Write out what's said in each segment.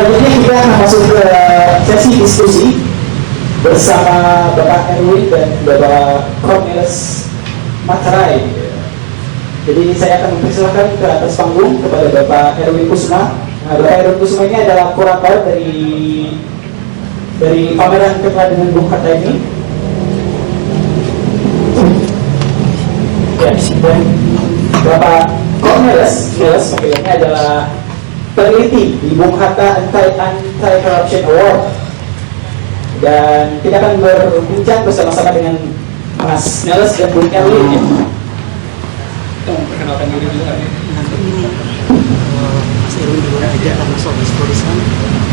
Selanjutnya kita akan masuk ke sesi diskusi bersama Bapak Erwin dan Bapak Cornelis Materai. Jadi saya akan mempersilahkan ke atas panggung kepada Bapak Erwin Kusuma. Nah, Bapak Erwin Kusuma ini adalah kurator dari pameran keteladanan Bung Hatta ini. Ya, dan Bapak Cornelis panggilannya adalah peneliti di Bung Hatta Anti-Corruption Award. Dan kita akan berbincang bersama-sama dengan Mas Neles dan Bung Erwin. Kita memperkenalkan diri dulu kan? Nanti ini Mas Erwin dulu aja karena soal historisan.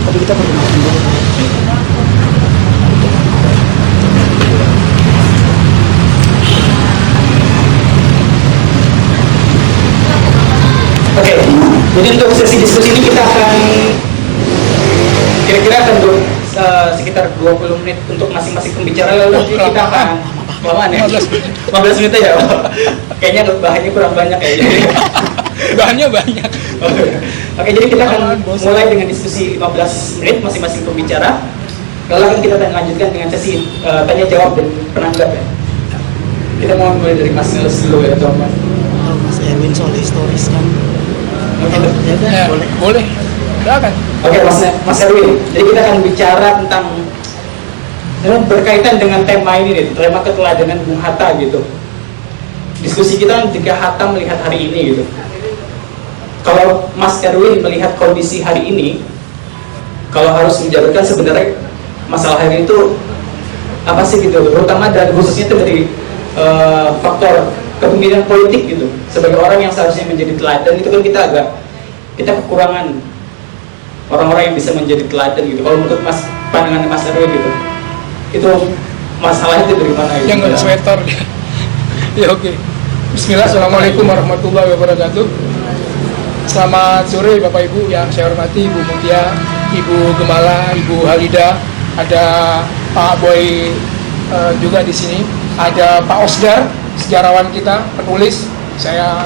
Tapi kita perkenalkan dulu. Oke, jadi untuk sesi diskusi ini kita akan kira-kira akan sekitar 20 menit untuk masing-masing pembicara, lalu kita akan kelamaan ya? 15 menit ya? Kayaknya bahannya kurang banyak ya? Bahannya banyak. Oke, jadi kita akan mulai dengan diskusi 15 menit masing-masing pembicara. Lalu akan kita lanjutkan dengan sesi tanya jawab dan penanggap ya. Kita mau mulai dari Mas Neles dulu ya, teman-teman. Kalau Mas Erwin soal historis kan. Ya, boleh. Silakan. Oke, Mas Erwin. Jadi kita akan bicara tentang berkaitan dengan tema ini nih, tema keteladanan Bung Hatta gitu. Diskusi kita jika Hatta melihat hari ini gitu. Kalau Mas Erwin melihat kondisi hari ini, kalau harus menjabarkan sebenarnya masalah hari ini itu apa sih gitu, terutama dan khususnya itu dari faktor kepemimpinan politik gitu. Sebagai orang yang seharusnya menjadi teladan itu kan kita kekurangan orang-orang yang bisa menjadi teladan gitu. Kalau menurut pandangan Mas Erwin gitu, itu masalahnya itu dari mana gitu? Yang nggak sweater. Ya oke. Bismillah, assalamualaikum warahmatullahi wabarakatuh. Selamat sore Bapak Ibu yang saya hormati, Ibu Mutia, Ibu Gemala, Ibu Halida, ada Pak Boy juga di sini, ada Pak Osdar, sejarawan kita, penulis. Saya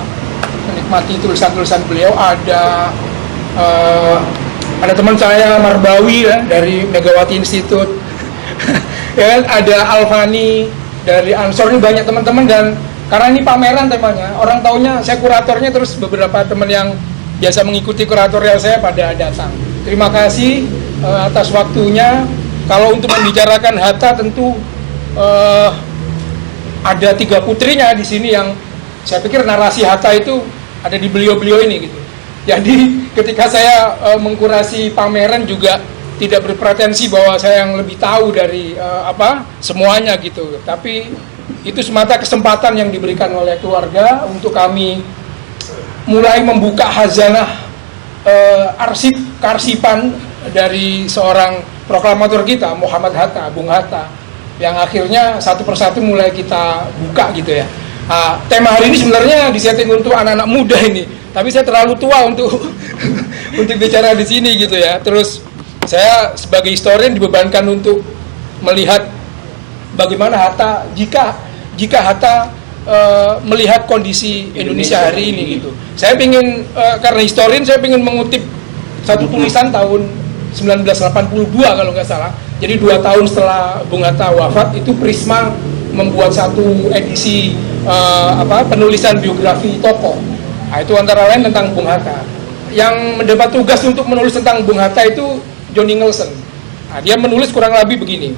menikmati tulisan-tulisan beliau. Ada teman saya Marbawi ya, dari Megawati Institute. Ya, ada Alfani dari Ansor. Ini banyak teman-teman, dan karena ini pameran temanya, orang taunya saya kuratornya, terus beberapa teman yang biasa mengikuti kuratorial saya pada datang. Terima kasih atas waktunya. Kalau untuk membicarakan Hatta tentu ada 3 putrinya di sini yang saya pikir narasi Hatta itu ada di beliau-beliau ini gitu. Jadi ketika saya mengkurasi pameran juga tidak berpretensi bahwa saya yang lebih tahu dari semuanya gitu. Tapi itu semata kesempatan yang diberikan oleh keluarga untuk kami mulai membuka khazanah kearsipan dari seorang proklamator kita, Muhammad Hatta, Bung Hatta, yang akhirnya satu persatu mulai kita buka gitu ya. Tema hari ini sebenarnya disetting untuk anak-anak muda ini, tapi saya terlalu tua untuk untuk bicara di sini gitu ya. Terus saya sebagai historian dibebankan untuk melihat bagaimana Hatta jika Hatta melihat kondisi Indonesia hari ini gitu. Saya ingin karena historian, saya ingin mengutip satu tulisan tahun 1982 kalau nggak salah. Jadi 2 tahun setelah Bung Hatta wafat, itu Prisma membuat satu edisi penulisan biografi tokoh. Nah, itu antara lain tentang Bung Hatta. Yang mendapat tugas untuk menulis tentang Bung Hatta itu Johnny Nelson. Nah, dia menulis kurang lebih begini.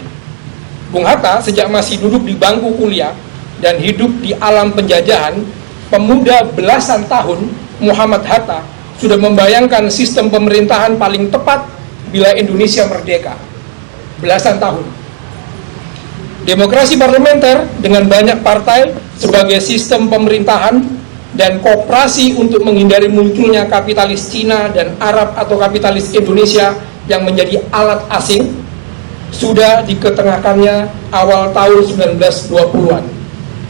Bung Hatta sejak masih duduk di bangku kuliah dan hidup di alam penjajahan, pemuda belasan tahun Muhammad Hatta sudah membayangkan sistem pemerintahan paling tepat bila Indonesia merdeka. Belasan tahun. Demokrasi parlementer dengan banyak partai sebagai sistem pemerintahan dan koperasi untuk menghindari munculnya kapitalis Cina dan Arab atau kapitalis Indonesia yang menjadi alat asing sudah diketengahkannya awal tahun 1920-an.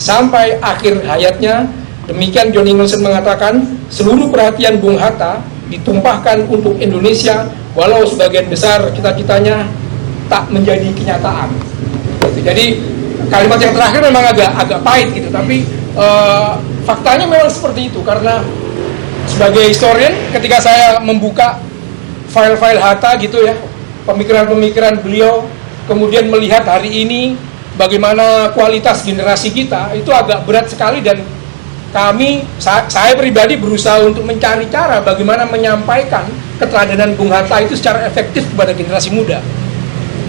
Sampai akhir hayatnya, demikian Johnny Nelson mengatakan, seluruh perhatian Bung Hatta ditumpahkan untuk Indonesia, walau sebagian besar cita-citanya tak menjadi kenyataan. Jadi kalimat yang terakhir memang agak pahit gitu, tapi faktanya memang seperti itu. Karena sebagai historian, ketika saya membuka file-file Hatta gitu ya, pemikiran-pemikiran beliau, kemudian melihat hari ini bagaimana kualitas generasi kita, itu agak berat sekali. Dan saya pribadi berusaha untuk mencari cara bagaimana menyampaikan keteladanan Bung Hatta itu secara efektif kepada generasi muda.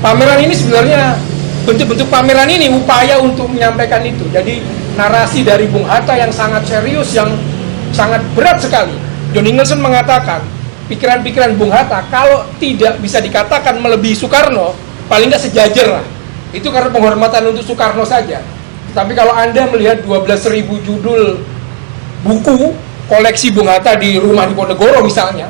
Pameran ini sebenarnya, bentuk-bentuk pameran ini upaya untuk menyampaikan itu. Jadi narasi dari Bung Hatta yang sangat serius, yang sangat berat sekali. John Ingelson mengatakan, pikiran-pikiran Bung Hatta kalau tidak bisa dikatakan melebihi Soekarno, paling nggak sejajar lah. Itu karena penghormatan untuk Soekarno saja. Tapi kalau Anda melihat 12.000 judul buku koleksi Bung Hatta di rumah di Ponegoro misalnya,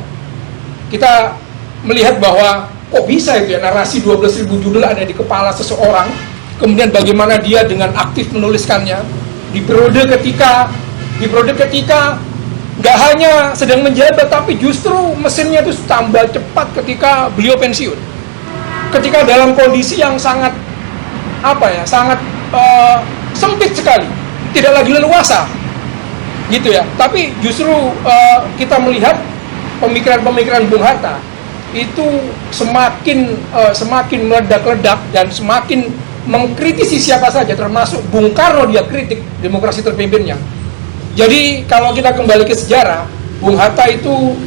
kita melihat bahwa kok bisa itu ya, narasi 12.000 judul ada di kepala seseorang, kemudian bagaimana dia dengan aktif menuliskannya di periode ketika nggak hanya sedang menjabat, tapi justru mesinnya itu tambah cepat ketika beliau pensiun. Ketika dalam kondisi yang sangat sempit sekali, tidak lagi leluasa, gitu ya. Tapi justru kita melihat pemikiran-pemikiran Bung Hatta itu semakin meledak-ledak dan semakin mengkritisi siapa saja, termasuk Bung Karno dia kritik demokrasi terpimpinnya. Jadi kalau kita kembali ke sejarah, Bung Hatta itu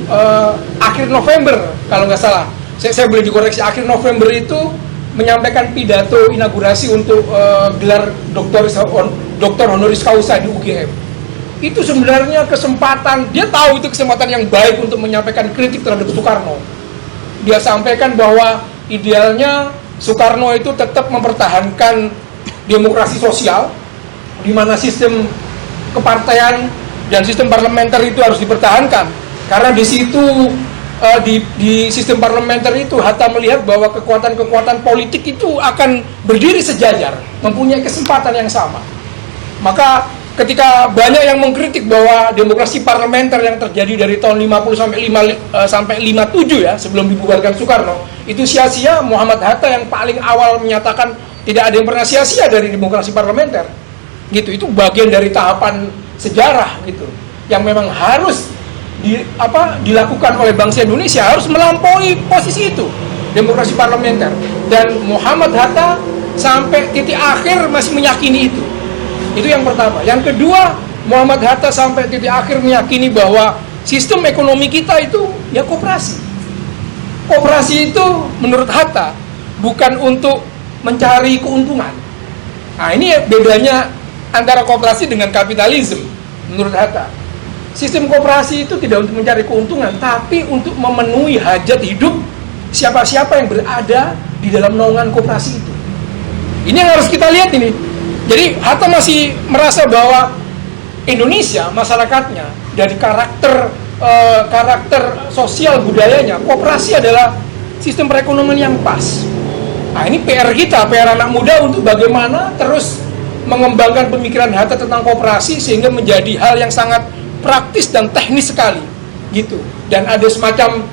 akhir November kalau nggak salah, saya boleh dikoreksi, akhir November itu menyampaikan pidato inaugurasi untuk gelar doktor honoris causa di UGM. Itu sebenarnya kesempatan, dia tahu itu kesempatan yang baik untuk menyampaikan kritik terhadap Soekarno. Dia sampaikan bahwa idealnya Soekarno itu tetap mempertahankan demokrasi sosial, di mana sistem kepartaian dan sistem parlementer itu harus dipertahankan, karena di situ di sistem parlementer itu Hatta melihat bahwa kekuatan-kekuatan politik itu akan berdiri sejajar, mempunyai kesempatan yang sama. Maka ketika banyak yang mengkritik bahwa demokrasi parlementer yang terjadi dari tahun 50 sampai 57 ya, sebelum dibubarkan Soekarno, itu sia-sia, Muhammad Hatta yang paling awal menyatakan tidak ada yang pernah sia-sia dari demokrasi parlementer. Gitu, itu bagian dari tahapan sejarah gitu, yang memang harus dilakukan oleh bangsa Indonesia, harus melampaui posisi itu, demokrasi parlementer. Dan Muhammad Hatta sampai titik akhir masih meyakini itu. Itu yang pertama. Yang kedua, Muhammad Hatta sampai titik akhir meyakini bahwa sistem ekonomi kita itu ya koperasi. Koperasi itu menurut Hatta bukan untuk mencari keuntungan. Nah, ini bedanya antara koperasi dengan kapitalisme menurut Hatta. Sistem koperasi itu tidak untuk mencari keuntungan, tapi untuk memenuhi hajat hidup siapa-siapa yang berada di dalam naungan koperasi itu. Ini yang harus kita lihat ini. Jadi Hatta masih merasa bahwa Indonesia, masyarakatnya, dari karakter sosial budayanya, koperasi adalah sistem perekonomian yang pas. Nah, ini PR kita, PR anak muda untuk bagaimana terus mengembangkan pemikiran Hatta tentang koperasi sehingga menjadi hal yang sangat praktis dan teknis sekali, gitu. Dan ada semacam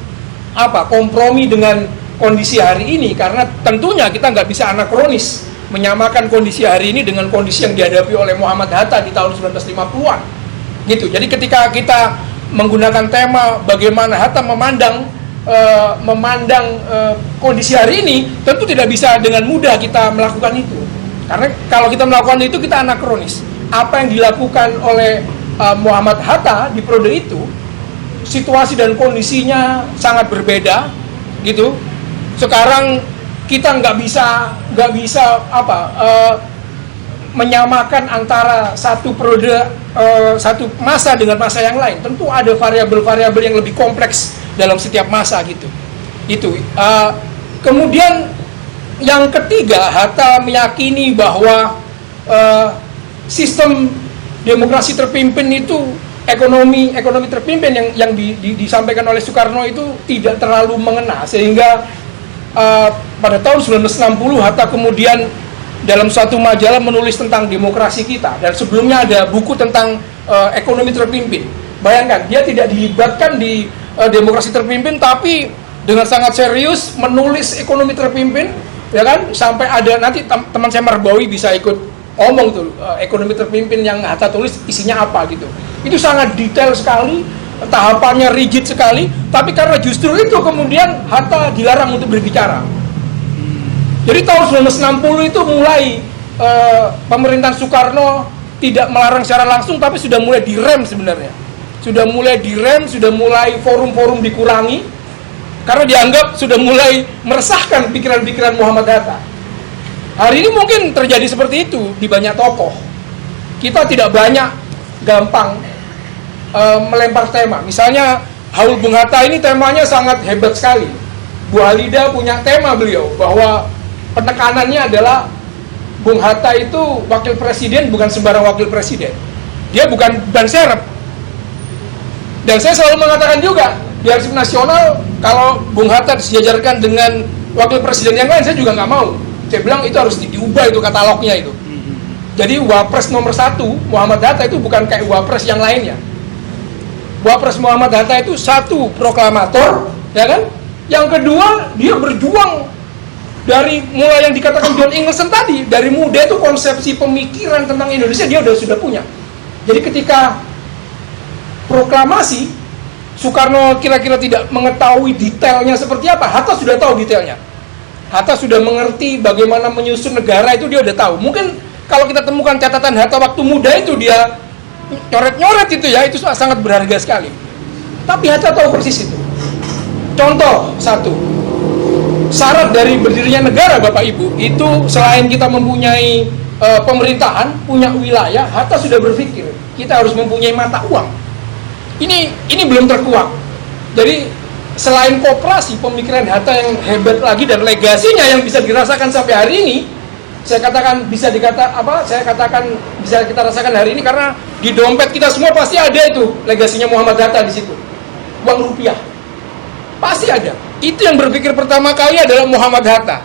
kompromi dengan kondisi hari ini, karena tentunya kita nggak bisa anakronis menyamakan kondisi hari ini dengan kondisi yang dihadapi oleh Muhammad Hatta di tahun 1950-an, gitu. Jadi ketika kita menggunakan tema bagaimana Hatta memandang kondisi hari ini, tentu tidak bisa dengan mudah kita melakukan itu. Karena kalau kita melakukan itu, kita anakronis. Apa yang dilakukan oleh Muhammad Hatta di periode itu, situasi dan kondisinya sangat berbeda, gitu. Sekarang kita nggak bisa menyamakan antara satu periode, satu masa dengan masa yang lain. Tentu ada variabel-variabel yang lebih kompleks dalam setiap masa, gitu. Itu. Kemudian yang ketiga, Hatta meyakini bahwa sistem demokrasi terpimpin itu, ekonomi terpimpin yang disampaikan oleh Soekarno itu tidak terlalu mengena, sehingga pada tahun 1960 Hatta kemudian dalam suatu majalah menulis tentang demokrasi kita, dan sebelumnya ada buku tentang ekonomi terpimpin. Bayangkan, dia tidak dilibatkan di demokrasi terpimpin, tapi dengan sangat serius menulis ekonomi terpimpin, ya kan, sampai ada, nanti teman saya Marbawi bisa ikut omong tuh ekonomi terpimpin yang Hatta tulis isinya apa, gitu. Itu sangat detail sekali, tahapannya rigid sekali, tapi karena justru itu kemudian Hatta dilarang untuk berbicara. Jadi tahun 1960 itu mulai pemerintahan Soekarno tidak melarang secara langsung, tapi sudah mulai direm sebenarnya. Sudah mulai direm, sudah mulai forum-forum dikurangi, karena dianggap sudah mulai meresahkan pikiran-pikiran Muhammad Hatta. Hari ini mungkin terjadi seperti itu di banyak tokoh. Kita tidak banyak gampang melempar tema. Misalnya Haul Bung Hatta ini temanya sangat hebat sekali. Bu Halida punya tema beliau bahwa penekanannya adalah Bung Hatta itu wakil presiden, bukan sembarang wakil presiden. Dia bukan ban serep. Dan saya selalu mengatakan juga di Arsip Nasional, kalau Bung Hatta disejajarkan dengan wakil presiden yang lain, saya juga nggak mau. Saya bilang itu harus diubah itu katalognya itu. Jadi Wapres nomor 1 Muhammad Hatta itu bukan kayak Wapres yang lainnya. Wapres Muhammad Hatta itu satu proklamator, ya kan? Yang kedua dia berjuang dari mulai yang dikatakan John Ingleson tadi, dari muda itu konsepsi pemikiran tentang Indonesia dia sudah punya. Jadi ketika proklamasi Soekarno kira-kira tidak mengetahui detailnya seperti apa, Hatta sudah tahu detailnya. Hatta sudah mengerti bagaimana menyusun negara itu, dia udah tahu. Mungkin kalau kita temukan catatan Hatta waktu muda itu dia nyoret-nyoret itu ya, itu sangat berharga sekali. Tapi Hatta tahu persis itu. Contoh satu, syarat dari berdirinya negara Bapak Ibu, itu selain kita mempunyai pemerintahan, punya wilayah, Hatta sudah berpikir kita harus mempunyai mata uang. Ini belum terkuak. Jadi selain koperasi, pemikiran Hatta yang hebat lagi dan legasinya yang bisa dirasakan sampai hari ini, saya katakan bisa kita rasakan hari ini karena di dompet kita semua pasti ada itu legasinya Muhammad Hatta di situ. Uang rupiah pasti ada. Itu yang berpikir pertama kali adalah Muhammad Hatta.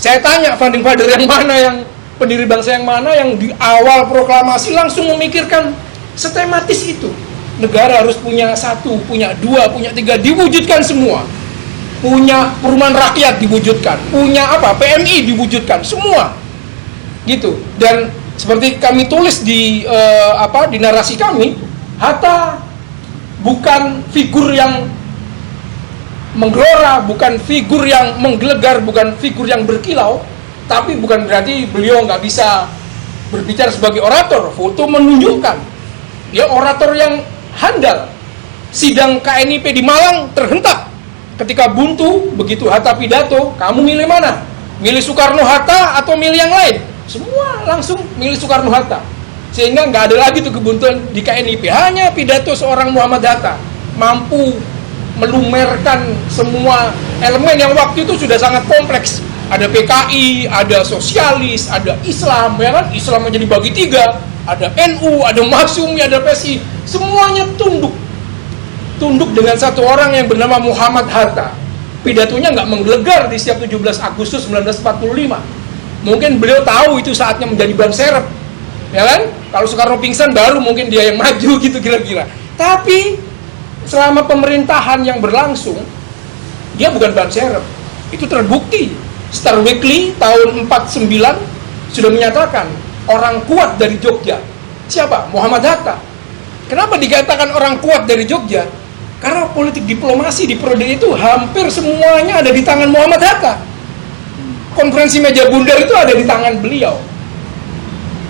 Saya tanya founding father yang mana, yang pendiri bangsa yang mana yang di awal proklamasi langsung memikirkan setematis itu. Negara harus punya 1, punya 2, punya 3, diwujudkan semua. Punya perumahan rakyat diwujudkan, punya PMI diwujudkan, semua. Gitu. Dan seperti kami tulis di narasi kami, Hatta bukan figur yang menggelora, bukan figur yang menggelegar, bukan figur yang berkilau, tapi bukan berarti beliau nggak bisa berbicara sebagai orator. Foto menunjukkan dia orator yang handal. Sidang KNIP di Malang terhentak ketika buntu, begitu Hatta pidato, kamu milih mana? Milih Soekarno-Hatta atau milih yang lain? Semua langsung milih Soekarno-Hatta. Sehingga nggak ada lagi tuh kebuntuan di KNIP. Hanya pidato seorang Muhammad Hatta mampu melumerkan semua elemen yang waktu itu sudah sangat kompleks. Ada PKI, ada sosialis, ada Islam, ya kan? Islam menjadi bagi 3, ada NU, ada Masyumi, ada PSI. Semuanya tunduk dengan satu orang yang bernama Muhammad Hatta. Pidatonya nggak menggelegar di setiap 17 Agustus 1945. Mungkin beliau tahu itu saatnya menjadi ban serep, ya kan? Kalau Soekarno pingsan baru mungkin dia yang maju gitu kira-kira. Tapi selama pemerintahan yang berlangsung, dia bukan ban serep. Itu terbukti. Star Weekly tahun 49 sudah menyatakan orang kuat dari Jogja. Siapa? Muhammad Hatta. Kenapa dikatakan orang kuat dari Jogja? Karena politik diplomasi di periode itu hampir semuanya ada di tangan Muhammad Hatta. Konferensi meja bundar itu ada di tangan beliau.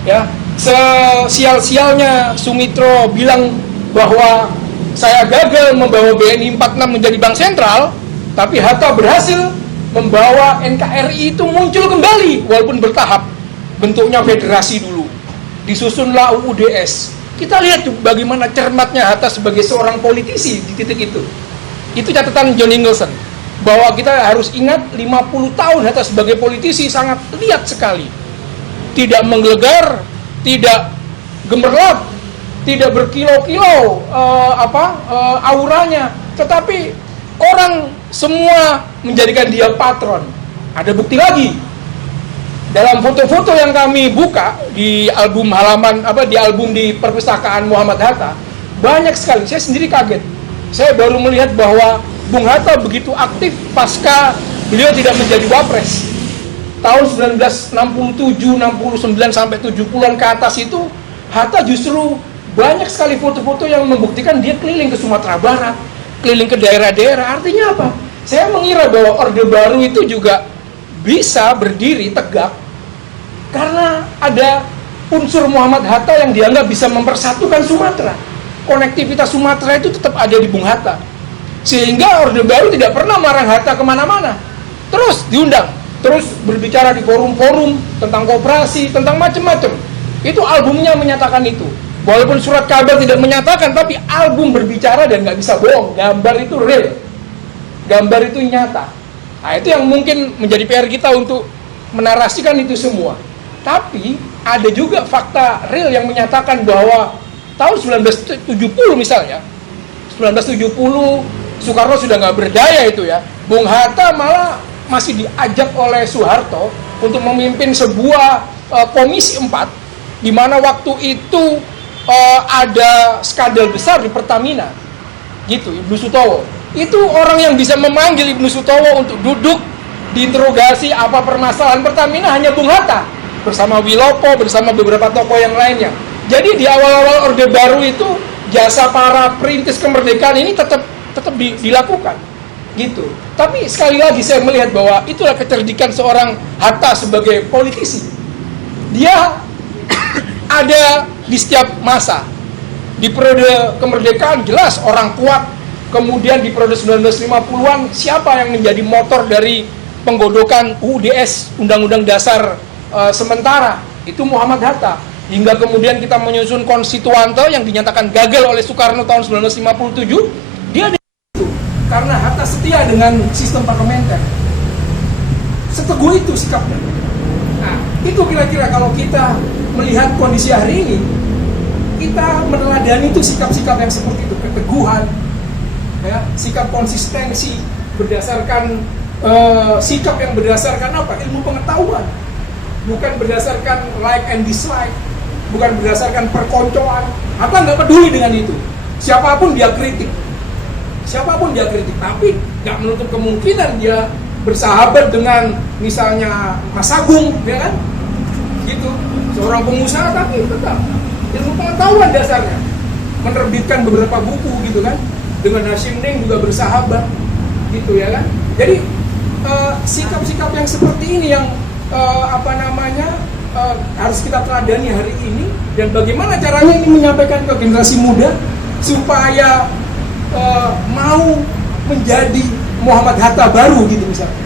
Ya, sesial-sialnya Sumitro bilang bahwa saya gagal membawa BNI 46 menjadi bank sentral, tapi Hatta berhasil membawa NKRI itu muncul kembali walaupun bertahap. Bentuknya federasi dulu. Disusunlah UUDS. Kita lihat bagaimana cermatnya Hatta sebagai seorang politisi di titik itu. Itu catatan John Ingleson. Bahwa kita harus ingat 50 tahun Hatta sebagai politisi sangat liat sekali. Tidak menggelegar, tidak gemerlap, tidak berkilau-kilau auranya. Tetapi orang semua menjadikan dia patron. Ada bukti lagi. Dalam foto-foto yang kami buka di album di album di perpustakaan Muhammad Hatta, banyak sekali. Saya sendiri kaget. Saya baru melihat bahwa Bung Hatta begitu aktif pasca beliau tidak menjadi wapres. Tahun 1967, 69 sampai 70-an ke atas itu Hatta justru banyak sekali foto-foto yang membuktikan dia keliling ke Sumatera Barat, keliling ke daerah-daerah. Artinya apa? Saya mengira bahwa Orde Baru itu juga bisa berdiri tegak karena ada unsur Muhammad Hatta yang dianggap bisa mempersatukan Sumatera. Konektivitas Sumatera itu tetap ada di Bung Hatta. Sehingga Orde Baru tidak pernah marah Hatta kemana-mana. Terus diundang, terus berbicara di forum-forum tentang koperasi, tentang macam-macam. Itu albumnya menyatakan itu. Walaupun surat kabar tidak menyatakan, tapi album berbicara dan nggak bisa bohong. Gambar itu real. Gambar itu nyata. Nah, itu yang mungkin menjadi PR kita untuk menarasikan itu semua. Tapi ada juga fakta real yang menyatakan bahwa tahun 1970 misalnya, 1970 Soekarno sudah nggak berdaya itu ya. Bung Hatta malah masih diajak oleh Soeharto untuk memimpin sebuah komisi 4, di mana waktu itu ada skandal besar di Pertamina, gitu. Ibnu Sutowo itu orang yang bisa memanggil Ibnu Sutowo untuk duduk diinterogasi apa permasalahan Pertamina hanya Bung Hatta bersama Wilopo, bersama beberapa tokoh yang lainnya. Jadi di awal-awal Orde Baru itu jasa para perintis kemerdekaan ini tetap dilakukan, gitu. Tapi sekali lagi saya melihat bahwa itulah kecerdikan seorang Hatta sebagai politisi. Dia ada di setiap masa. Di periode kemerdekaan jelas orang kuat. Kemudian di periode 1950-an siapa yang menjadi motor dari penggodokan UUDS, Undang-Undang Dasar sementara? Itu Muhammad Hatta. Hingga kemudian kita menyusun konstituante yang dinyatakan gagal oleh Soekarno tahun 1957. Dia ada itu karena Hatta setia dengan sistem parlementer. Seteguh itu sikapnya. Nah, itu kira-kira kalau kita melihat kondisi hari ini, kita meneladani itu sikap-sikap yang seperti itu, keteguhan, ya, sikap konsistensi berdasarkan sikap yang berdasarkan apa? Ilmu pengetahuan, bukan berdasarkan like and dislike, bukan berdasarkan perkoncoan. Hatta nggak peduli dengan itu. Siapapun dia kritik, tapi nggak menutup kemungkinan dia bersahabat dengan misalnya Mas Agung, ya kan? Gitu, seorang pengusaha tapi tetap ilmu pengetahuan dasarnya, menerbitkan beberapa buku gitu kan, dengan Hashim Ning juga bersahabat, gitu ya kan. Jadi sikap-sikap yang seperti ini yang harus kita teladani hari ini, dan bagaimana caranya ini menyampaikan ke generasi muda supaya mau menjadi Muhammad Hatta baru gitu misalnya.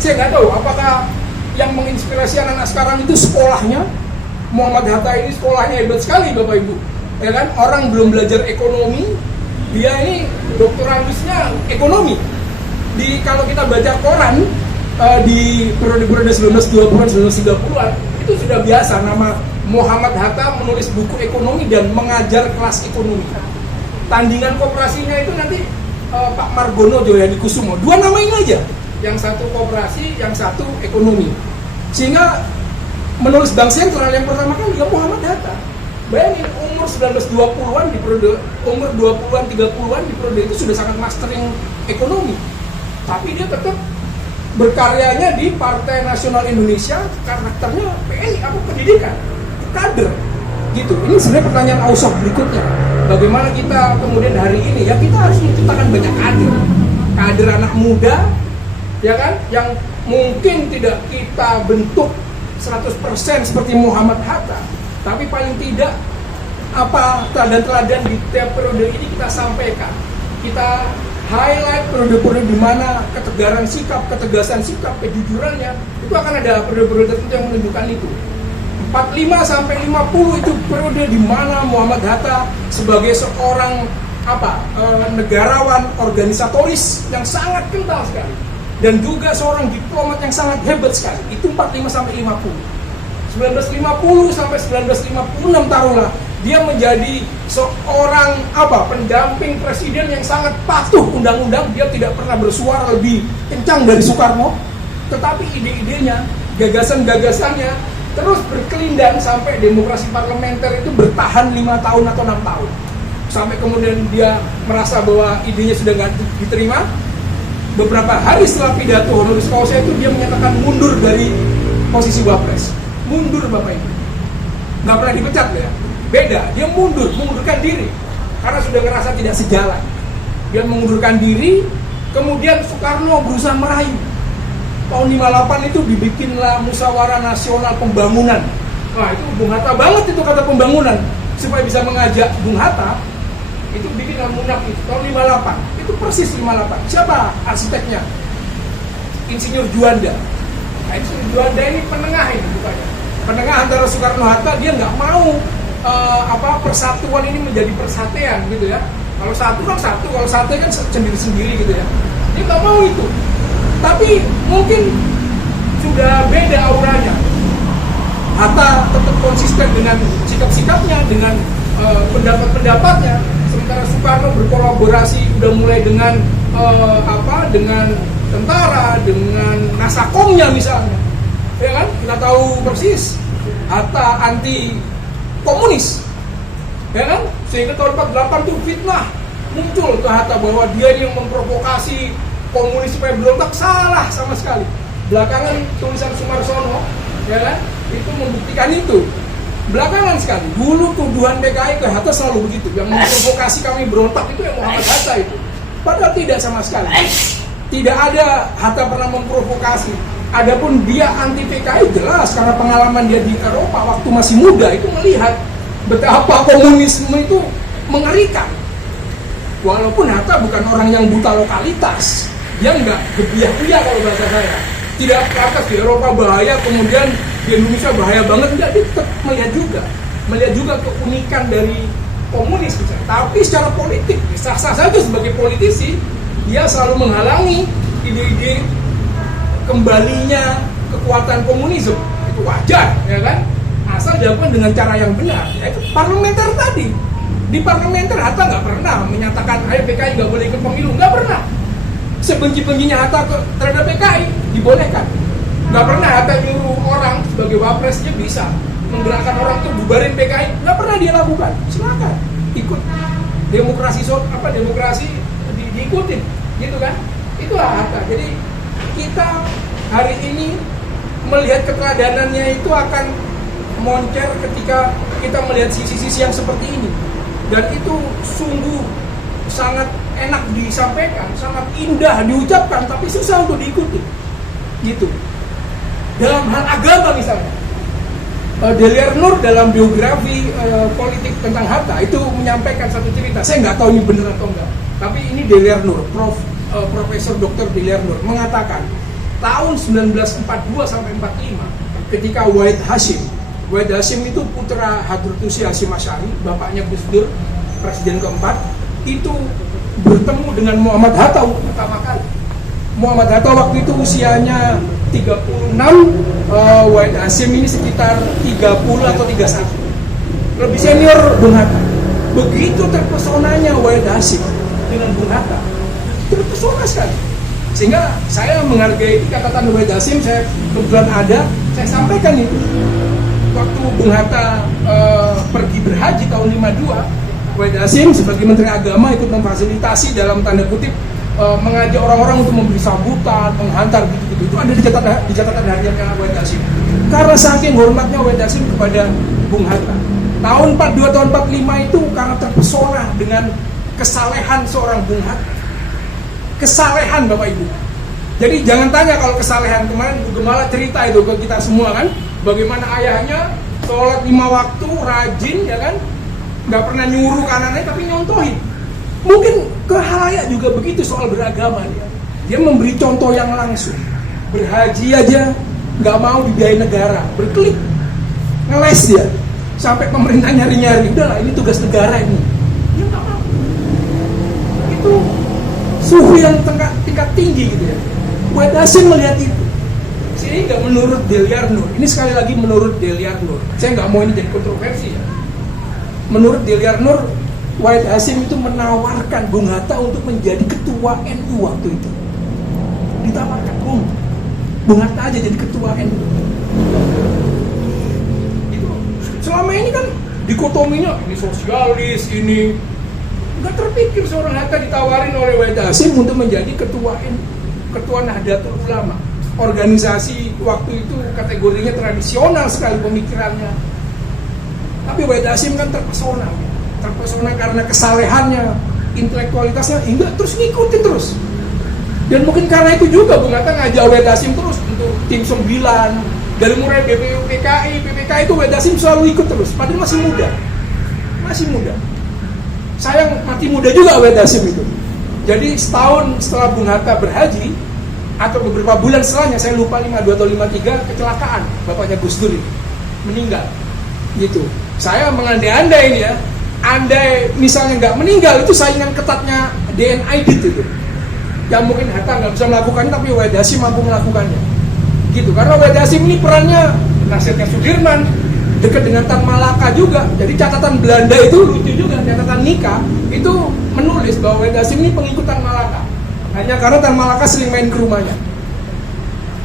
Saya nggak tahu apakah yang menginspirasi anak-anak sekarang itu sekolahnya. Muhammad Hatta ini sekolahnya hebat sekali Bapak Ibu, ya kan? Orang belum belajar ekonomi, dia ini doktorandusnya ekonomi. Kalau kita baca koran di periode 1920-an, 1930-an, itu sudah biasa nama Muhammad Hatta menulis buku ekonomi dan mengajar kelas ekonomi. Tandingan koperasinya itu nanti Pak Margono Joyadikusumo. Dua nama ini aja, yang satu koperasi, yang satu ekonomi. Sehingga menulis bank sentral yang pertama kali ya Muhammad Hatta. Bayangin umur 1920-an di periode, umur 20-an, 30-an di periode itu sudah sangat mastering ekonomi. Tapi dia tetap berkaryanya di Partai Nasional Indonesia, karakternya PNI, apa pendidikan, kader. Gitu. Ini sebenarnya pertanyaan ausok berikutnya. Bagaimana kita kemudian hari ini, ya kita harus menciptakan banyak kader anak muda, ya kan, yang mungkin tidak kita bentuk 100% seperti Muhammad Hatta, tapi paling tidak teladan-teladan di tiap periode ini kita sampaikan. Kita highlight periode-periode di mana ketegaran sikap, ketegasan sikap, kejujurannya itu akan ada periode-periode tertentu yang menunjukkan itu. 45 sampai 50 itu periode di mana Muhammad Hatta sebagai seorang negarawan organisatoris yang sangat kental sekali, dan juga seorang diplomat yang sangat hebat sekali. Itu 45 sampai 50. 1950 sampai 1956 taruhlah dia menjadi seorang pendamping presiden yang sangat patuh undang-undang. Dia tidak pernah bersuara lebih kencang dari Soekarno, tetapi ide-idenya, gagasan-gagasannya terus berkelindan sampai demokrasi parlementer itu bertahan 5 tahun atau 6 tahun. Sampai kemudian dia merasa bahwa idenya sudah nggak diterima. Beberapa hari setelah pidato honoris causa itu dia menyatakan mundur dari posisi wapres. Mundur Bapak Ibu. Nggak pernah dipecat ya. beda, dia mengundurkan diri karena sudah ngerasa tidak sejalan. Dia mengundurkan diri, kemudian Soekarno berusaha merayu. Tahun 58 itu dibikinlah musyawarah nasional pembangunan. Wah, itu Bung Hatta banget itu kata pembangunan. Supaya bisa mengajak Bung Hatta, itu bikin Munak itu tahun 58. Itu persis 58. Siapa arsiteknya? Insinyur Juanda. Nah, Insinyur Juanda ini penengah ini bukannya. Penengah antara Soekarno Hatta, dia nggak mau persatuan ini menjadi persatean gitu ya. Kalau satu kan satu, kalau satu kan sendiri-sendiri gitu ya. Dia nggak mau itu. Tapi mungkin sudah beda auranya. Hatta tetap konsisten dengan sikap-sikapnya, dengan pendapat-pendapatnya. Sementara Soekarno berkolaborasi udah mulai dengan dengan tentara, dengan Nasakomnya misalnya. Ya kan? Kita tahu persis Hatta anti komunis. Ya kan? Sehingga tahun 48 itu fitnah muncul ke Hatta bahwa dia yang memprovokasi komunis supaya berontak. Salah sama sekali. Belakangan tulisan Sumarsono, ya kan? Itu membuktikan itu. Belakangan sekali, dulu tuduhan PKI ke Hatta selalu begitu. Yang memprovokasi kami berontak itu yang Muhammad Hatta itu. Padahal tidak sama sekali. Tidak ada Hatta pernah memprovokasi. Adapun dia anti PKI jelas karena pengalaman dia di Eropa waktu masih muda itu melihat betapa komunisme itu mengerikan. Walaupun Hatta bukan orang yang buta lokalitas, dia nggak gebiah-gebiah kalau bahasa saya. Tidak lantas di Eropa bahaya, kemudian di Indonesia bahaya banget, enggak, dia tetap melihat juga keunikan dari komunis misalnya. Tapi secara politik, sah-sah saja sebagai politisi, dia selalu menghalangi ide-ide kembalinya kekuatan komunisme. Itu wajar, ya kan? Asal dilakukan dengan cara yang benar, yaitu parlementer tadi. Di parlementer Hatta nggak pernah menyatakan, ayo PKI nggak boleh ikut pemilu, nggak pernah. Sebenci-bencinya Hatta terhadap PKI dibolehkan. Nggak pernah Hatta nyuruh orang sebagai wapres dia bisa menggerakkan orang itu bubarin PKI, nggak pernah dia lakukan. Silakan ikut demokrasi diikutin, gitu kan? Itulah Hatta. Jadi kita hari ini melihat keteladanannya itu akan moncer ketika kita melihat sisi-sisi yang seperti ini, dan itu sungguh sangat enak disampaikan, sangat indah diucapkan, tapi susah untuk diikuti, gitu. Dalam hal agama misalnya, Delier Nur dalam biografi politik tentang Hatta itu menyampaikan satu cerita. Saya nggak tahu ini benar atau enggak, tapi ini Delier Nur, Profesor Dr. Delier Nur mengatakan tahun 1942 sampai 45 ketika Wahid Hasyim itu putra Hadrutusi Hasyim Asy'ari, bapaknya Gus Dur, presiden keempat, itu bertemu dengan Muhammad Hatta pertama kali. Muhammad Hatta waktu itu usianya 36, Wahid Hasyim ini sekitar 30 atau 31, lebih senior Bung Hatta. Begitu terpesonanya Wahid Hasyim dengan Bung Hatta, terpesona sekali, sehingga saya menghargai catatan Wahid Hasyim. Saya kebetulan ada, saya sampaikan itu waktu Bung Hatta pergi berhaji tahun 52. Wahid Hasyim sebagai Menteri Agama ikut memfasilitasi dalam tanda kutip mengajak orang-orang untuk memberi sambutan, menghantar gitu-gitu. Itu ada di catatan hariannya Wahid Hasyim. Karena saking hormatnya Wahid Hasyim kepada Bung Hatta. Tahun 42 tahun 45 itu karena terpesona dengan kesalehan seorang Bung Hatta. Kesalehan Bapak Ibu. Jadi jangan tanya kalau kesalehan, kemarin Bu Gemala cerita itu ke kita semua kan, bagaimana ayahnya sholat 5 waktu rajin, ya kan, nggak pernah nyuruh kanannya tapi nyontohin. Mungkin ke halayak juga begitu soal beragama dia memberi contoh yang langsung. Berhaji aja nggak mau dibiayai negara, berkelit, ngeles dia sampai pemerintah nyari-nyari, udahlah ini tugas negara ini, dia nggak mau. Itu suhu yang tingkat tinggi gitu ya. Wahid Hasyim melihat itu, sehingga menurut Delier Nur, ini sekali lagi menurut Delier Nur, saya nggak mau ini jadi kontroversi ya. Menurut Delier Nur, Wahid Hasyim itu menawarkan Bung Hatta untuk menjadi ketua NU waktu itu. Ditawarkan, Bung Hatta aja jadi ketua NU. Itu selama ini kan dikotominya ini sosialis, ini nggak terpikir seorang Hatta ditawarin oleh Wahid Hasyim untuk menjadi ketua NU, ketua Nahdlatul Ulama. Organisasi waktu itu kategorinya tradisional sekali pemikirannya. Tapi Wahid Hasyim kan terpesona karena kesalehannya, intelektualitasnya, hingga terus ngikutin terus. Dan mungkin karena itu juga Bung Hatta ngajak Wahid Hasyim terus untuk tim 9, dari mulai BPKI itu Wahid Hasyim selalu ikut terus, padahal masih muda. Sayang mati muda juga Wahid Hasyim itu. Jadi setahun setelah Bung Hatta berhaji, atau beberapa bulan setelahnya, saya lupa 52 atau 53, kecelakaan bapaknya Gus Dur ini, meninggal gitu. Saya mengandai-andai ini ya, andai misalnya nggak meninggal, itu saingan ketatnya DNI itu yang mungkin Hatta nggak bisa melakukannya, tapi Wahid Hasyim mampu melakukannya gitu. Karena Wahid Hasyim ini perannya nasihatnya Sudirman, dekat dengan Tan Malaka juga. Jadi catatan Belanda itu lucu juga, catatan Nika itu menulis bahwa Wahid Hasyim ini pengikut Tan Malaka, hanya karena Tan Malaka sering main ke rumahnya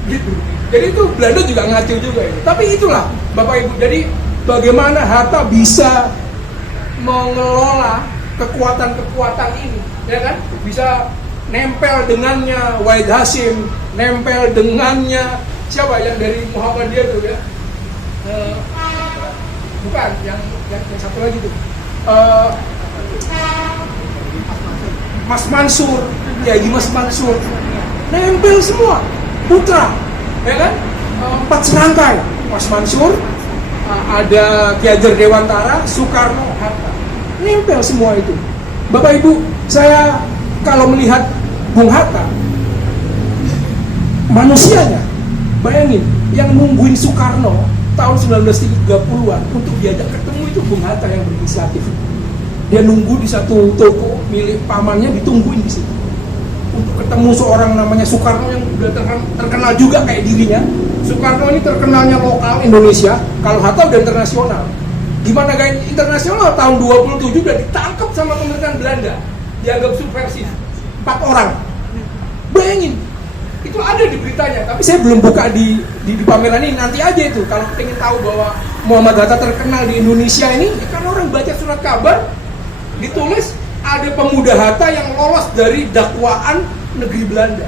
gitu. Jadi itu Belanda juga ngaco juga itu. Tapi itulah Bapak Ibu, jadi bagaimana Hatta bisa mengelola kekuatan-kekuatan ini, ya kan? Bisa nempel dengannya Wahid Hasyim, nempel dengannya siapa yang dari Muhammadiyah tuh ya? Bukan, yang satu lagi tuh. Mas Mansur, Kiai Mas Mansur, nempel semua, putra, ya kan? 4 serangkai, Mas Mansur, ada Ki Hajar Dewantara, Soekarno, Hatta, nempel semua itu. Bapak Ibu, saya kalau melihat Bung Hatta, manusianya, bayangin, yang nungguin Soekarno tahun 1930-an untuk diajak ketemu itu Bung Hatta yang berinisiatif. Dia nunggu di satu toko milik pamannya, ditungguin di situ untuk ketemu seorang namanya Soekarno yang udah terkenal juga kayak dirinya. Soekarno ini terkenalnya lokal Indonesia, kalau Hatta udah internasional. Gimana gaya internasional? Tahun 27 udah ditangkap sama pemerintahan Belanda, dianggap subversif, 4 orang. Bayangin, itu ada di beritanya, tapi saya belum buka di pameran ini. Nanti aja itu, kalau pengen tahu bahwa Muhammad Hatta terkenal di Indonesia ini, ya kan orang baca surat kabar, ditulis ada pemuda Hatta yang lolos dari dakwaan negeri Belanda.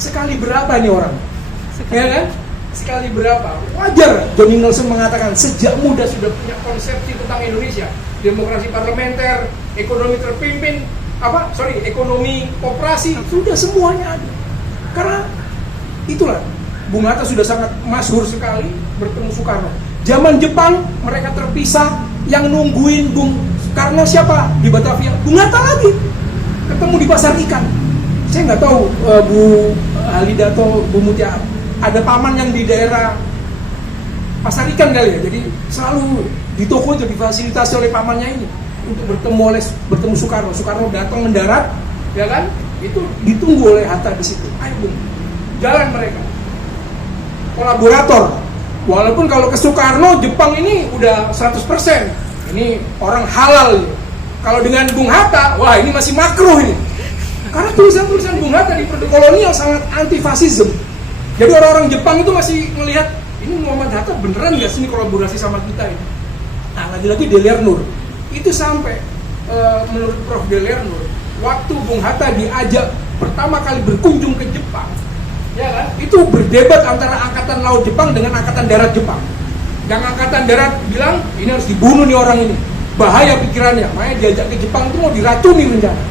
Sekali berapa nih orang? Ya kan? Sekali berapa? Wajar Johnny Nelson mengatakan sejak muda sudah punya konsepsi tentang Indonesia, demokrasi parlementer, ekonomi terpimpin, ekonomi koperasi, sudah semuanya ada. Karena itulah Bung Hatta sudah sangat masyhur sekali bertemu Soekarno. Zaman Jepang mereka terpisah, yang nungguin Bung Karno siapa di Batavia? Bung Hatta lagi. Ketemu di pasar ikan. Saya nggak tahu Bu Halida atau Bu Mutia, ada paman yang di daerah pasar ikan kali ya. Jadi selalu di toko itu difasilitasi oleh pamannya ini untuk bertemu Soekarno. Soekarno datang mendarat, ya kan? Itu ditunggu oleh Hatta di situ. Ayo Bung, jalan mereka. Kolaborator. Walaupun kalau ke Soekarno, Jepang ini udah 100%. Ini orang halal. Kalau dengan Bung Hatta, wah ini masih makruh ini. Karena tulisan-tulisan Bung Hatta di periode kolonial sangat anti-fasisme. Jadi orang-orang Jepang itu masih melihat, ini Muhammad Hatta beneran nggak sih ini kolaborasi sama kita ini? Nah, lagi-lagi Deler Nur. Itu sampai, menurut Prof. Deler Nur, waktu Bung Hatta diajak pertama kali berkunjung ke Jepang, ya kan? Itu berdebat antara Angkatan Laut Jepang dengan Angkatan Darat Jepang. Yang Angkatan Darat bilang, ini harus dibunuh nih orang ini, bahaya pikirannya, makanya diajak ke Jepang itu mau diracuni rencana.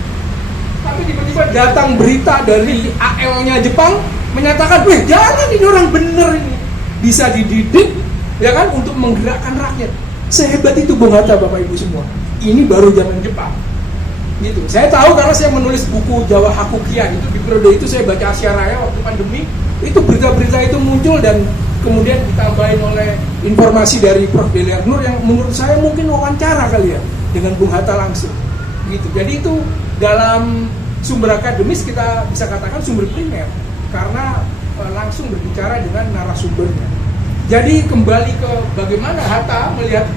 Tapi tiba-tiba datang berita dari AL-nya Jepang menyatakan, weh jangan, ini orang bener ini, bisa dididik, ya kan, untuk menggerakkan rakyat. Sehebat itu Bung Hatta, Bapak Ibu semua. Ini baru zaman Jepang. Gitu. Saya tahu karena saya menulis buku Jawa Hakukia itu, di periode itu saya baca Asia Raya waktu pandemi, itu berita-berita itu muncul dan kemudian ditambahin oleh informasi dari Prof. Deler Nur yang menurut saya mungkin wawancara kali ya dengan Bung Hatta langsung. Gitu. Jadi itu dalam sumber akademis kita bisa katakan sumber primer karena langsung berbicara dengan narasumbernya. Jadi kembali ke bagaimana Hatta melihat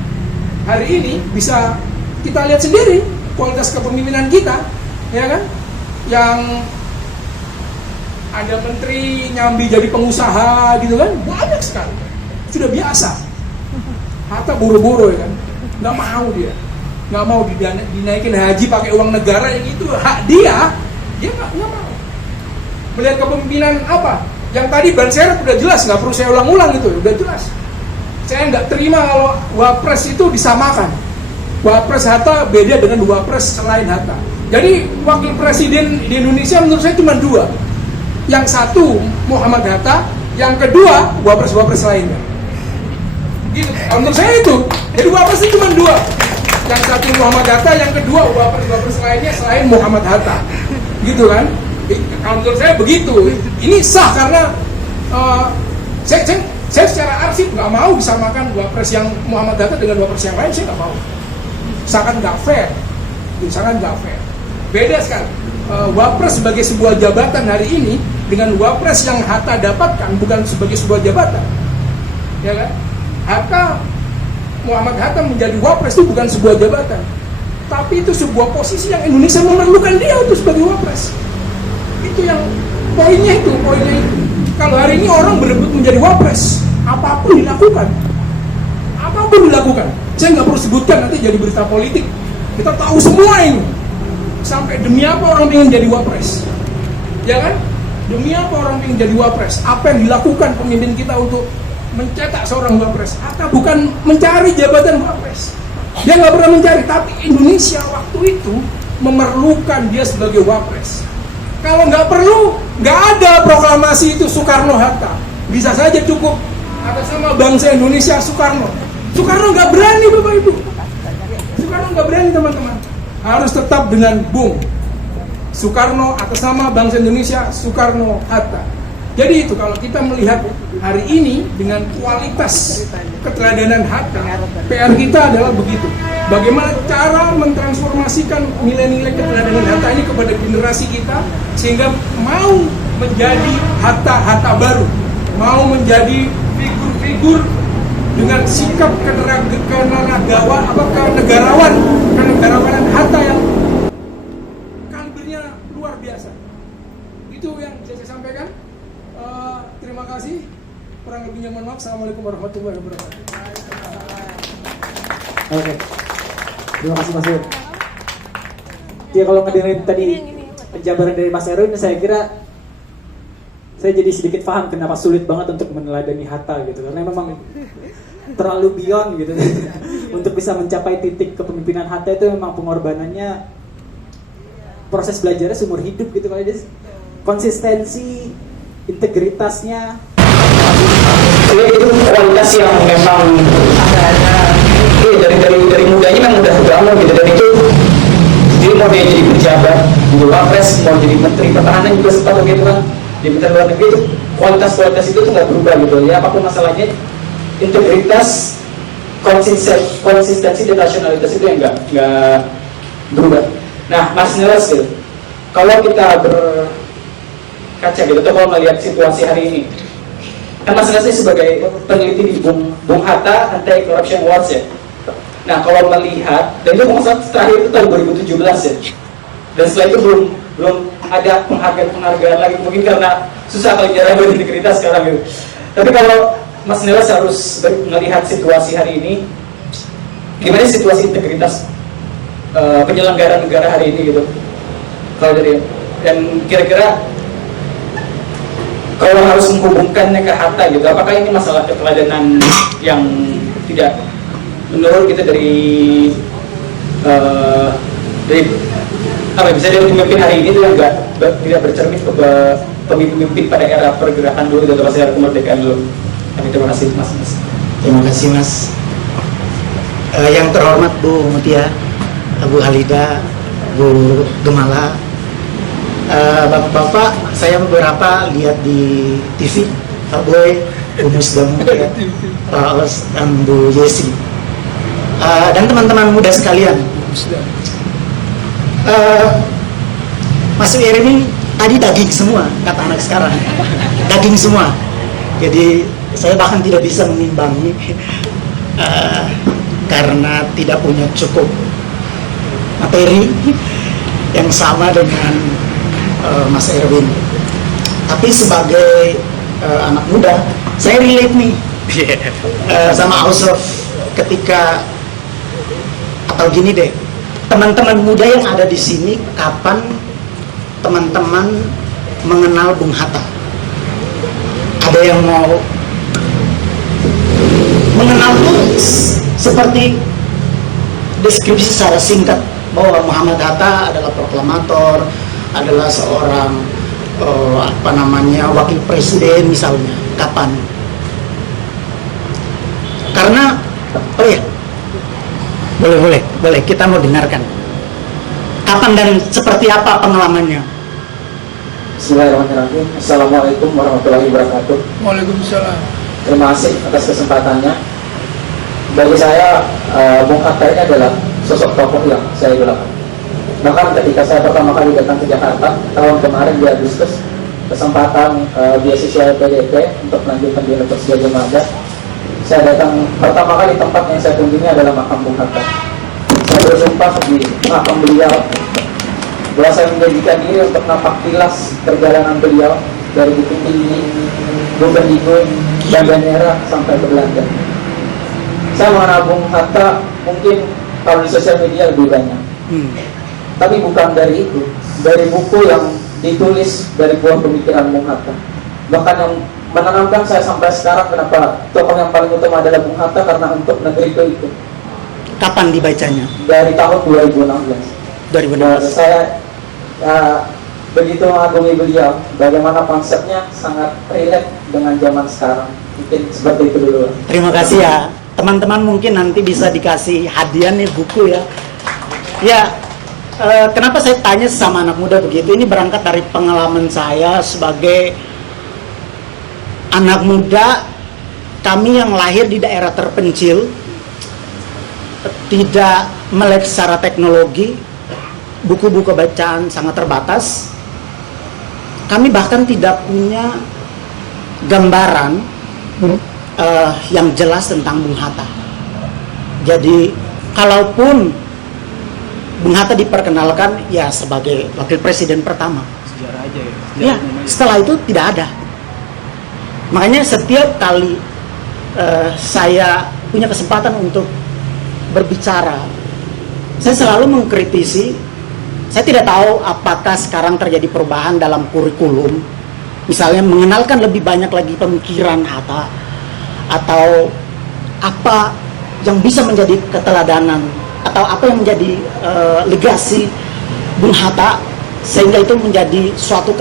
hari ini, bisa kita lihat sendiri kualitas kepemimpinan kita, ya kan? Yang ada menteri nyambi jadi pengusaha gitu kan, banyak sekali, sudah biasa. Hatta buru-buru ya kan, nggak mau dinaikin haji pakai uang negara, yang itu hak dia nggak mau. Melihat kepemimpinan apa? Yang tadi Ban Serap udah jelas, nggak perlu saya ulang-ulang itu, udah jelas. saya nggak terima kalau Wapres itu disamakan. Wapres Hatta beda dengan Wapres selain Hatta. Jadi wakil presiden di Indonesia menurut saya cuma dua. Yang satu Muhammad Hatta, yang kedua Wapres-Wapres lainnya. Gitu. Menurut saya itu. Jadi Wapres itu cuma dua. Yang satu Muhammad Hatta, yang kedua Wapres-Wapres lainnya selain Muhammad Hatta. Gitu kan? Kalau menurut saya begitu. Ini sah karena saya secara arsip nggak mau disamakan Wapres yang Muhammad Hatta dengan Wapres yang lain, saya nggak mau. Sangat nggak fair, sangat nggak fair. Beda sekali. Wapres sebagai sebuah jabatan hari ini dengan Wapres yang Hatta dapatkan bukan sebagai sebuah jabatan, ya kan? Muhammad Hatta menjadi Wapres itu bukan sebuah jabatan, tapi itu sebuah posisi yang Indonesia memerlukan dia untuk sebagai Wapres. Itu yang poinnya itu. Kalau hari ini orang berebut menjadi Wapres, apapun dilakukan. Saya nggak perlu sebutkan, nanti jadi berita politik. Kita tahu semua ini. Sampai demi apa orang ingin jadi Wapres? Ya kan? Demi apa orang ingin jadi Wapres? Apa yang dilakukan pemimpin kita untuk mencetak seorang Wapres? Hatta bukan mencari jabatan Wapres. Dia nggak pernah mencari, tapi Indonesia waktu itu memerlukan dia sebagai Wapres. Kalau nggak perlu, nggak ada proklamasi itu Soekarno-Hatta. Bisa saja cukup atas nama bangsa Indonesia Soekarno. Soekarno nggak berani, Bapak Ibu. Soekarno nggak berani, teman-teman. Harus tetap dengan Bung Soekarno atas nama bangsa Indonesia Soekarno-Hatta. Jadi itu kalau kita melihat hari ini dengan kualitas keteladanan Hatta, PR kita adalah begitu. Bagaimana cara mentransformasikan nilai-nilai keteladanan Hatta ini kepada generasi kita sehingga mau menjadi Hatta baru, mau menjadi figur-figur dengan sikap kenegarawanan Hatta yang kalibernya luar biasa. Itu yang bisa saya sampaikan. Terima kasih. Kurang lebihnya mohon maaf. Assalamualaikum warahmatullahi wabarakatuh. Oke. Terima kasih Mas Erwin. Ya kalau ngedengerin tadi penjabaran dari Mas Erwin, saya kira saya jadi sedikit paham kenapa sulit banget untuk meneladani Hatta gitu, karena memang terlalu beyond gitu. Untuk bisa mencapai titik kepemimpinan Hatta itu memang pengorbanannya, proses belajarnya seumur hidup gitu. Kalau dia konsistensi, integritasnya, itu kualitas yang memang dari mudanya memang udah bangun gitu. Dan itu dia mau dia jadi pejabat, jadi Wapres, mau jadi Menteri Pertahanan juga sempat begitu kan, di Menteri Luar Negeri itu kualitas itu tuh nggak berubah gitu ya. Apapun masalahnya, integritas, konsistensi dan rasionalitas itu yang nggak berubah. Nah, Mas Nilas gitu, kalau kita berkaca gitu, atau kalau melihat situasi hari ini, kan Mas Nilas sebagai peneliti di Bung Hatta Anti-Corruption Awards ya. Nah, kalau melihat, dan itu masalah terakhir itu tahun 2017 ya, dan setelah itu belum ada penghargaan lagi, mungkin karena susah kalau nyerah berintegritas sekarang gitu. Tapi kalau Mas Nilas harus melihat situasi hari ini, gimana situasi integritas penyelenggara negara hari ini gitu, kalau dari, dan kira-kira kalau harus menghubungkannya ke Hatta gitu, apakah ini masalah keteladanan yang tidak menurut kita dari apa bisa dari pemimpin hari ini itu yang tidak bercermin ke pemimpin pada era pergerakan dulu atau era kemerdekaan dulu. Terima kasih Mas. Terima kasih Mas. Yang terhormat Bu Mutia, Bu Halida, Bu Gemala, Bapak-bapak, saya beberapa lihat di TV, Pak Boy, Bu Musdam, ya, Pak Os, dan Bu Yesi, dan teman-teman muda sekalian. Mas Erwin tadi daging semua, kata anak sekarang, daging semua. Jadi saya bahkan tidak bisa mengimbangi karena tidak punya cukup materi yang sama dengan Mas Erwin. Tapi sebagai anak muda, saya relate nih sama Ausuf ketika, atau gini deh, teman-teman muda yang ada di sini, kapan teman-teman mengenal Bung Hatta? Ada yang mau mengenal tuh seperti deskripsi secara singkat bahwa Muhammad Hatta adalah proklamator, adalah seorang wakil presiden misalnya. Kapan? Karena boleh kita mau dengarkan. Kapan dan seperti apa pengalamannya? Bismillahirrahmanirrahim. Assalamualaikum warahmatullahi wabarakatuh. Waalaikumsalam. Terima kasih atas kesempatannya. Bagi saya, Bung Hatta ini adalah sosok tokoh yang saya idolakan. Bahkan ketika saya pertama kali datang ke Jakarta tahun kemarin di Agustus, kesempatan beasiswa PDP untuk melanjutkan di Universitas Gadjah Mada, saya datang pertama kali tempat yang saya kunjungi adalah makam Bung Hatta. Saya bersumpah di makam beliau bahwa saya menjadikan diri untuk napak tilas perjalanan beliau dari Bukit Tinggi, Bovendigul, Banda Neira sampai ke Belanda. Saya mengenal Bung Hatta mungkin kalau di sosial media lebih banyak, tapi bukan dari itu, dari buku yang ditulis dari buah pemikiran Bung Hatta. Bahkan yang menanamkan saya sampai sekarang kenapa tokoh yang paling utama adalah Bung Hatta, karena untuk negeriku itu. Kapan dibacanya? Dari tahun 2016. 2016. Saya begitu mengagumi beliau, bagaimana konsepnya sangat relate dengan zaman sekarang. Mungkin seperti itu dulu. Terima kasih ya. Teman-teman mungkin nanti bisa dikasih hadiah nih buku ya. Ya, kenapa saya tanya sama anak muda begitu? Ini berangkat dari pengalaman saya sebagai anak muda. Kami yang lahir di daerah terpencil, tidak melek secara teknologi, buku-buku bacaan sangat terbatas. Kami bahkan tidak punya gambaran yang jelas tentang Bung Hatta. Jadi kalaupun Bung Hatta diperkenalkan ya sebagai wakil presiden pertama, Sejarah aja ya. ya setelah itu tidak ada. Makanya setiap kali saya punya kesempatan untuk berbicara, saya selalu mengkritisi. Saya tidak tahu apakah sekarang terjadi perubahan dalam kurikulum, misalnya mengenalkan lebih banyak lagi pemikiran Hatta, atau apa yang bisa menjadi keteladanan, atau apa yang menjadi legasi Bung Hatta sehingga itu menjadi suatu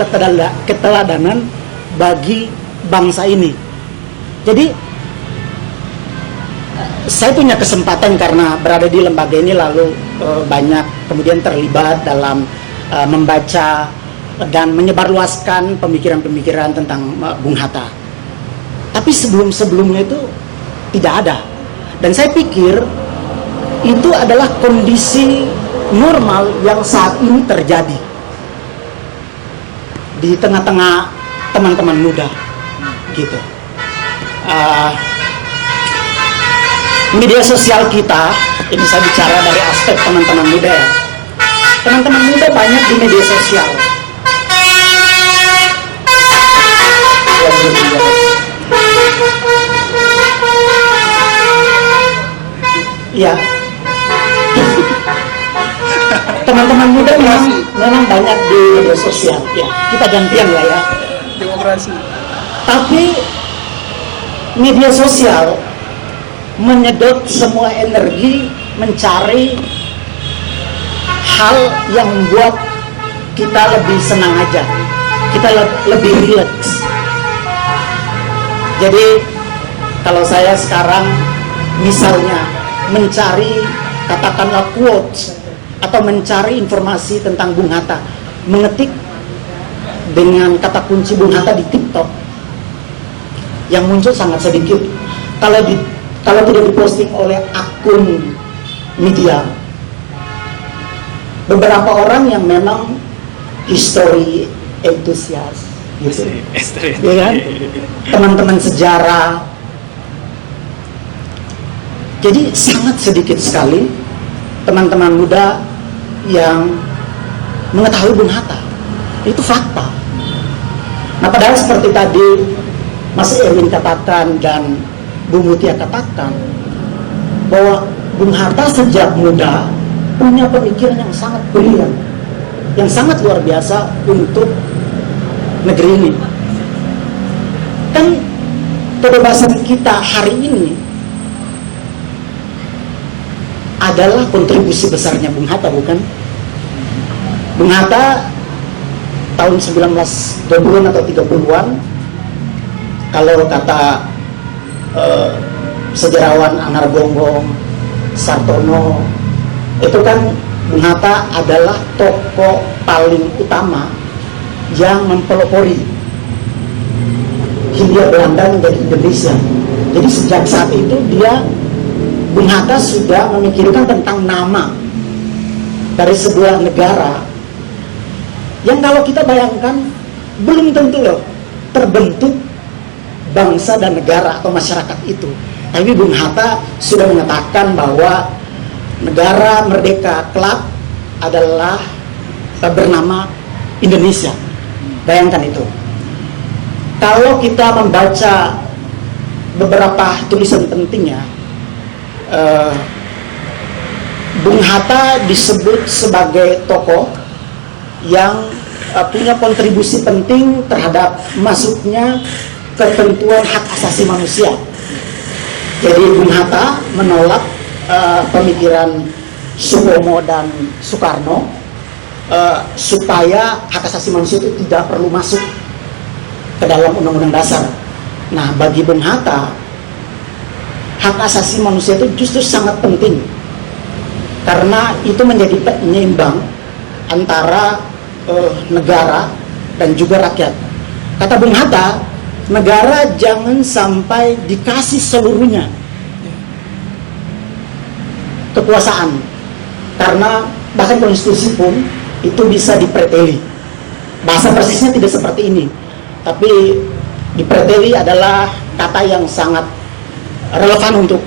keteladanan bagi bangsa ini. Jadi saya punya kesempatan karena berada di lembaga ini lalu banyak kemudian terlibat dalam membaca dan menyebarluaskan pemikiran-pemikiran tentang Bung Hatta. Tapi sebelum-sebelumnya itu tidak ada. Dan saya pikir itu adalah kondisi normal yang saat ini terjadi di tengah-tengah teman-teman muda gitu. Media sosial kita, ini saya bicara dari aspek teman-teman muda ya. Teman-teman muda banyak di media sosial. Ya, teman-teman muda memang banyak di media sosial. Ya, kita gantian lah ya. Demokrasi. Tapi media sosial menyedot semua energi mencari hal yang membuat kita lebih senang aja, kita lebih rileks. Jadi kalau saya sekarang misalnya mencari katakanlah quotes atau mencari informasi tentang Bung Hatta, mengetik dengan kata kunci Bung Hatta di TikTok, yang muncul sangat sedikit. Kalau tidak diposting oleh akun media, beberapa orang yang memang history entusias, gitu, ya kan? Teman-teman sejarah. Jadi sangat sedikit sekali teman-teman muda yang mengetahui Bung Hatta. Itu fakta. Nah, padahal seperti tadi Mas Erwin katakan dan Bu Mutia katakan bahwa Bung Hatta sejak muda punya pemikiran yang sangat brilian, yang sangat luar biasa untuk negeri ini. Dan kebebasan kita hari ini adalah kontribusi besarnya Bung Hatta, bukan? Bung Hatta tahun 1920-an atau 30-an, kalau kata sejarawan Anar Gonggong, Sartono, itu kan Bung Hatta adalah tokoh paling utama yang mempelopori Hindia Belanda menjadi Indonesia. Jadi sejak saat itu Bung Hatta sudah memikirkan tentang nama dari sebuah negara yang kalau kita bayangkan belum tentu loh terbentuk bangsa dan negara atau masyarakat itu. Tapi Bung Hatta sudah menyatakan bahwa negara merdeka kelak adalah bernama Indonesia. Bayangkan itu. Kalau kita membaca beberapa tulisan pentingnya, Bung Hatta disebut sebagai tokoh yang punya kontribusi penting terhadap masuknya ketentuan hak asasi manusia. Jadi Bung Hatta menolak pemikiran Supomo dan Soekarno supaya hak asasi manusia itu tidak perlu masuk ke dalam Undang-Undang Dasar. Nah, bagi Bung Hatta, hak asasi manusia itu justru sangat penting karena itu menjadi penyeimbang antara negara dan juga rakyat. Kata Bung Hatta, negara jangan sampai dikasih seluruhnya kekuasaan, karena bahkan konstitusi pun itu bisa dipreteli. Bahasa persisnya tidak seperti ini, tapi dipreteli adalah kata yang sangat relevan untuk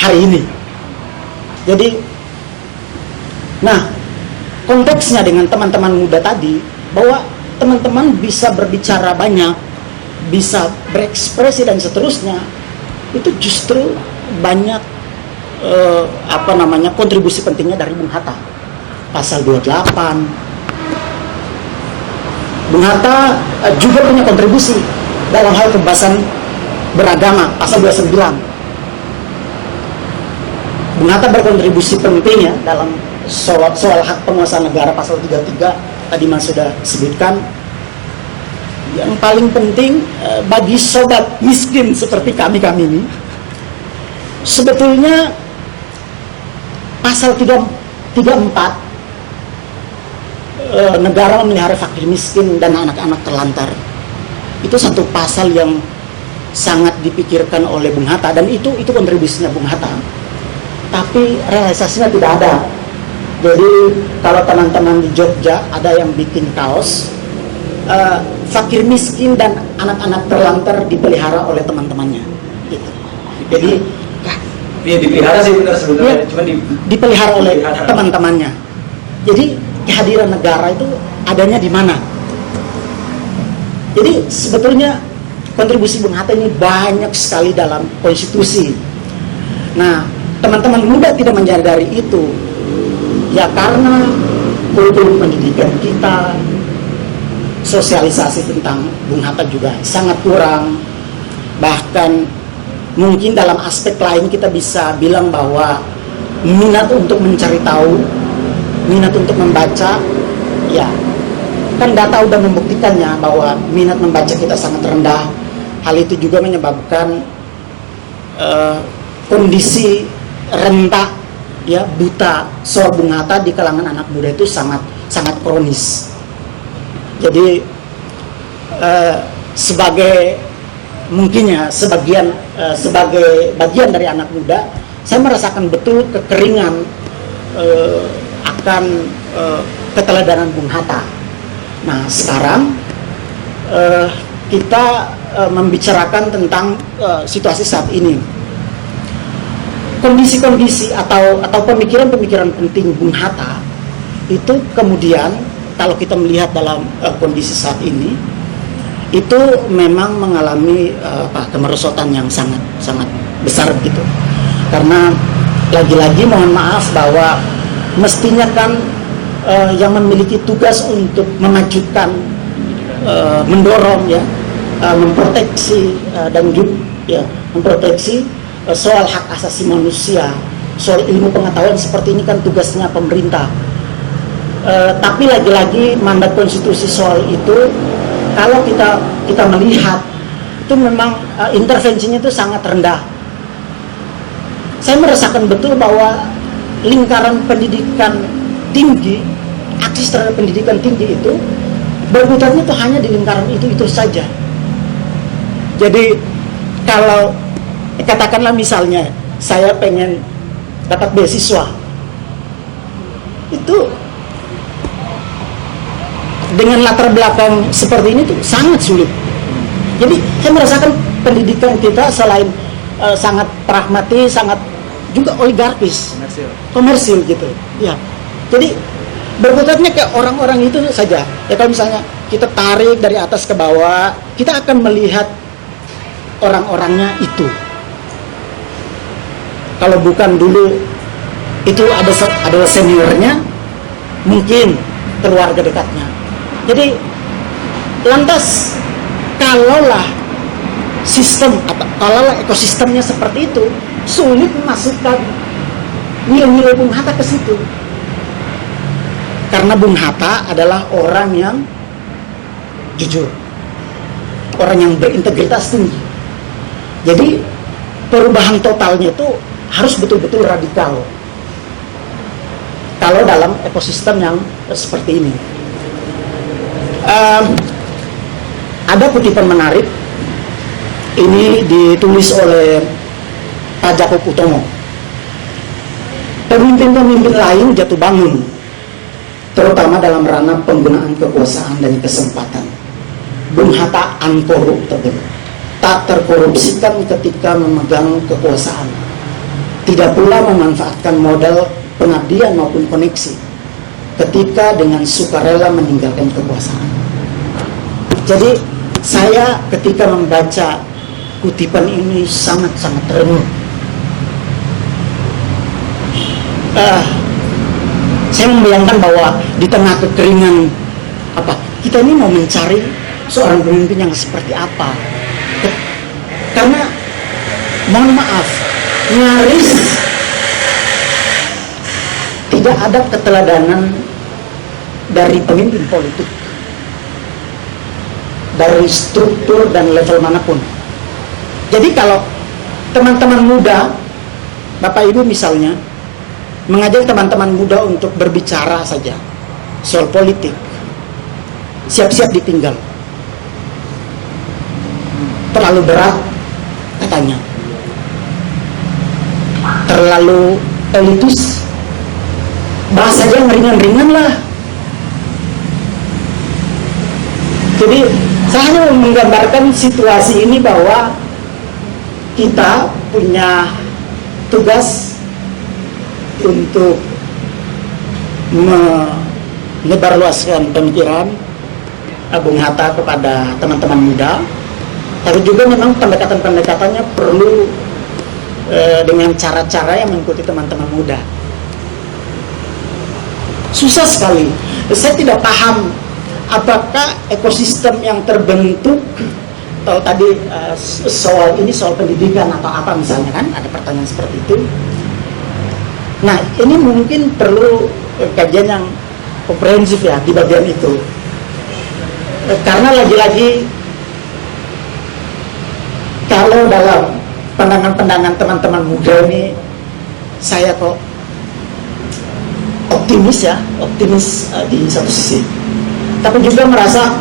hari ini. Jadi, nah, konteksnya dengan teman-teman muda tadi, bahwa teman-teman bisa berbicara banyak, bisa berekspresi dan seterusnya, itu justru banyak kontribusi pentingnya dari Bung Hatta. Pasal 28, Bung Hatta juga punya kontribusi dalam hal kebebasan beragama, pasal 29. Bung Hatta berkontribusi penting ya dalam soal hak penguasaan negara, pasal 33 tadi Mas sudah sebutkan. Yang paling penting bagi sobat miskin seperti kami ini, sebetulnya pasal 34 negara memelihara fakir miskin dan anak-anak terlantar, itu satu pasal yang sangat dipikirkan oleh Bung Hatta, dan itu kontribusinya Bung Hatta, tapi realisasinya tidak ada. Jadi kalau teman-teman di Jogja ada yang bikin kaos, fakir miskin dan anak-anak terlantar dipelihara oleh teman-temannya gitu. Jadi Dia dipelihara sih benar sebenarnya, ya, cuma dipelihara oleh teman-temannya. Jadi kehadiran negara itu adanya di mana? Jadi sebetulnya kontribusi Bung Hatta ini banyak sekali dalam konstitusi. Nah, teman-teman muda tidak menyadari itu, ya karena kultur pendidikan kita, sosialisasi tentang Bung Hatta juga sangat kurang. Bahkan mungkin dalam aspek lain kita bisa bilang bahwa minat untuk mencari tahu, minat untuk membaca, ya kan data udah membuktikannya bahwa minat membaca kita sangat rendah. Hal itu juga menyebabkan kondisi rentak, ya, buta soal Bung Hatta di kalangan anak muda itu sangat kronis. Jadi sebagai bagian dari anak muda, saya merasakan betul kekeringan akan keteladanan Bung Hatta. Nah, sekarang kita membicarakan tentang situasi saat ini. Kondisi-kondisi atau pemikiran-pemikiran penting Bung Hatta itu kemudian kalau kita melihat dalam kondisi saat ini, itu memang mengalami kemerosotan yang sangat besar begitu. Karena lagi-lagi mohon maaf bahwa mestinya kan yang memiliki tugas untuk memajukan, mendorong, ya, memproteksi dan juga, ya, memproteksi soal hak asasi manusia, soal ilmu pengetahuan seperti ini kan tugasnya pemerintah. Tapi lagi-lagi mandat konstitusi soal itu, kalau kita melihat itu memang intervensinya itu sangat rendah. Saya merasakan betul bahwa lingkaran pendidikan tinggi, akses terhadap pendidikan tinggi itu berputarnya itu hanya di lingkaran itu saja. Jadi kalau katakanlah misalnya saya pengen dapat beasiswa, itu dengan latar belakang seperti ini tuh sangat sulit. Jadi saya merasakan pendidikan kita selain sangat pragmatis, sangat juga oligarkis, komersil gitu. Ya, jadi berputarnya ke orang-orang itu saja. Ya kalau misalnya kita tarik dari atas ke bawah, kita akan melihat orang-orangnya itu. Kalau bukan dulu itu ada seniornya, mungkin keluarga dekatnya. Jadi lantas kalaulah sistem atau kalaulah ekosistemnya seperti itu, sulit memasukkan nilai-nilai Bung Hatta ke situ. Karena Bung Hatta adalah orang yang jujur, orang yang berintegritas tinggi. Jadi perubahan totalnya itu harus betul-betul radikal kalau dalam ekosistem yang seperti ini. Ada kutipan menarik, ini ditulis oleh Pak Jakob Utomo. Pemimpin-pemimpin lain jatuh bangun, terutama dalam ranah penggunaan kekuasaan dan kesempatan. Bung Hatta uncorruptible, tak terkorupsikan ketika memegang kekuasaan, tidak pula memanfaatkan modal pengabdian maupun koneksi ketika dengan sukarela meninggalkan kekuasaan. Jadi saya ketika membaca kutipan ini sangat-sangat renung. Saya membayangkan bahwa di tengah kekeringan kita ini mau mencari seorang pemimpin yang seperti apa. Karena mohon maaf, nyaris tidak ada keteladanan dari pemimpin politik, dari struktur dan level manapun. Jadi kalau teman-teman muda, Bapak Ibu misalnya, mengajak teman-teman muda untuk berbicara saja soal politik, siap-siap ditinggal. Terlalu berat katanya, terlalu elitis, bahasanya yang ringan-ringan lah. Jadi saya hanya menggambarkan situasi ini bahwa kita punya tugas untuk menyebarluaskan pemikiran Bung Hatta kepada teman-teman muda, tapi juga memang pendekatan-pendekatannya perlu dengan cara-cara yang mengikuti teman-teman muda. Susah sekali. Saya tidak paham apakah ekosistem yang terbentuk, atau tadi soal pendidikan atau apa misalnya, kan ada pertanyaan seperti itu. Nah, ini mungkin perlu kajian yang komprehensif ya di bagian itu. Karena lagi-lagi kalau dalam pandangan-pandangan teman-teman muda ini, saya kok optimis di satu sisi, tapi juga merasa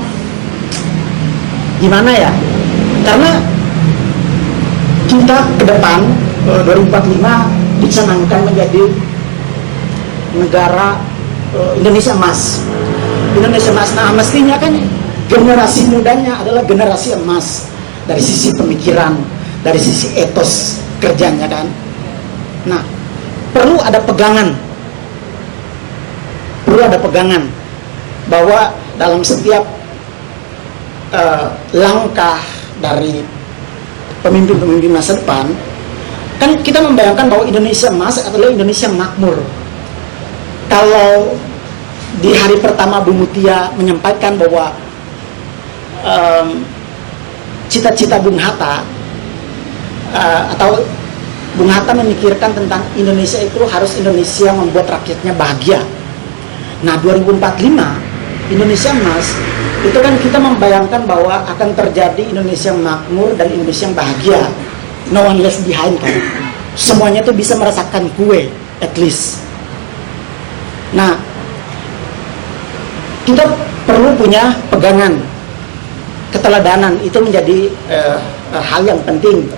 gimana ya, karena kita ke depan 2045 dicanangkan menjadi negara Indonesia emas. Indonesia emas. Nah, mestinya kan generasi mudanya adalah generasi emas dari sisi pemikiran, dari sisi etos kerjanya kan. Nah, perlu ada pegangan bahwa dalam setiap langkah dari pemimpin-pemimpin masa depan, kan kita membayangkan bahwa Indonesia emas adalah Indonesia makmur. Kalau di hari pertama Bu Mutia menyampaikan bahwa cita-cita Bung Hatta atau Bung Hatta memikirkan tentang Indonesia itu harus Indonesia membuat rakyatnya bahagia. Nah 2045 Indonesia emas itu kan kita membayangkan bahwa akan terjadi Indonesia yang makmur dan Indonesia yang bahagia. No one left behind kan. Semuanya tuh bisa merasakan kue at least. Nah kita perlu punya pegangan, keteladanan itu menjadi hal yang penting.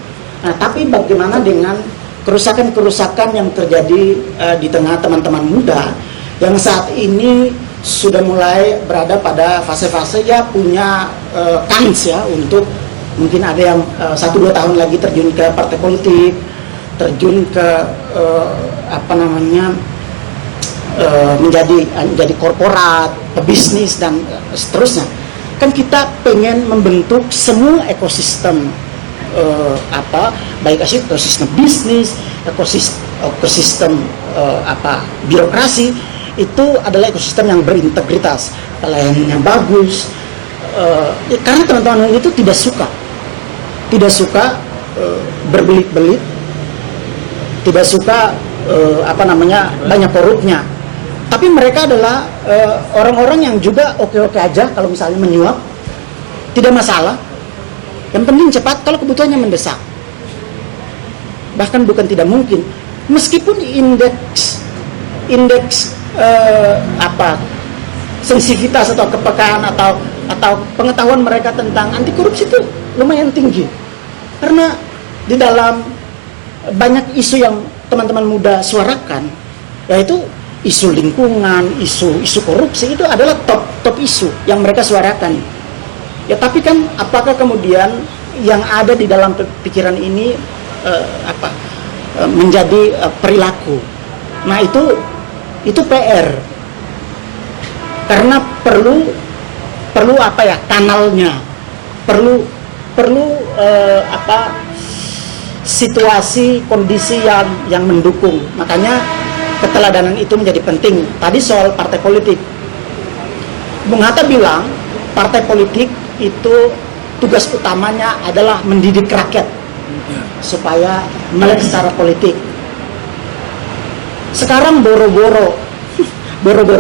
Nah, tapi bagaimana dengan kerusakan-kerusakan yang terjadi di tengah teman-teman muda yang saat ini sudah mulai berada pada fase-fase ya punya kans ya untuk mungkin ada yang 1-2 tahun lagi terjun ke partai politik, terjun ke menjadi korporat, pebisnis dan seterusnya. Kan kita pengen membentuk semua ekosistem baik ekosistem bisnis, ekosistem birokrasi itu adalah ekosistem yang berintegritas, pelayanan yang bagus. Karena teman-teman itu tidak suka berbelit-belit, tidak suka banyak korupnya. Tapi mereka adalah orang-orang yang juga oke-oke aja kalau misalnya menyuap, tidak masalah. Yang penting cepat kalau kebutuhannya mendesak. Bahkan bukan tidak mungkin, meskipun indeks sensitivitas atau kepekaan atau pengetahuan mereka tentang anti korupsi itu lumayan tinggi. Karena di dalam banyak isu yang teman-teman muda suarakan, yaitu isu lingkungan, isu korupsi itu adalah top isu yang mereka suarakan. Ya tapi kan apakah kemudian yang ada di dalam pikiran ini menjadi perilaku? Nah itu PR. Karena perlu kanalnya, perlu situasi kondisi yang mendukung. Makanya keteladanan itu menjadi penting. Tadi soal partai politik, Bung Hatta bilang partai politik itu tugas utamanya adalah mendidik rakyat supaya melek secara politik. Sekarang boro-boro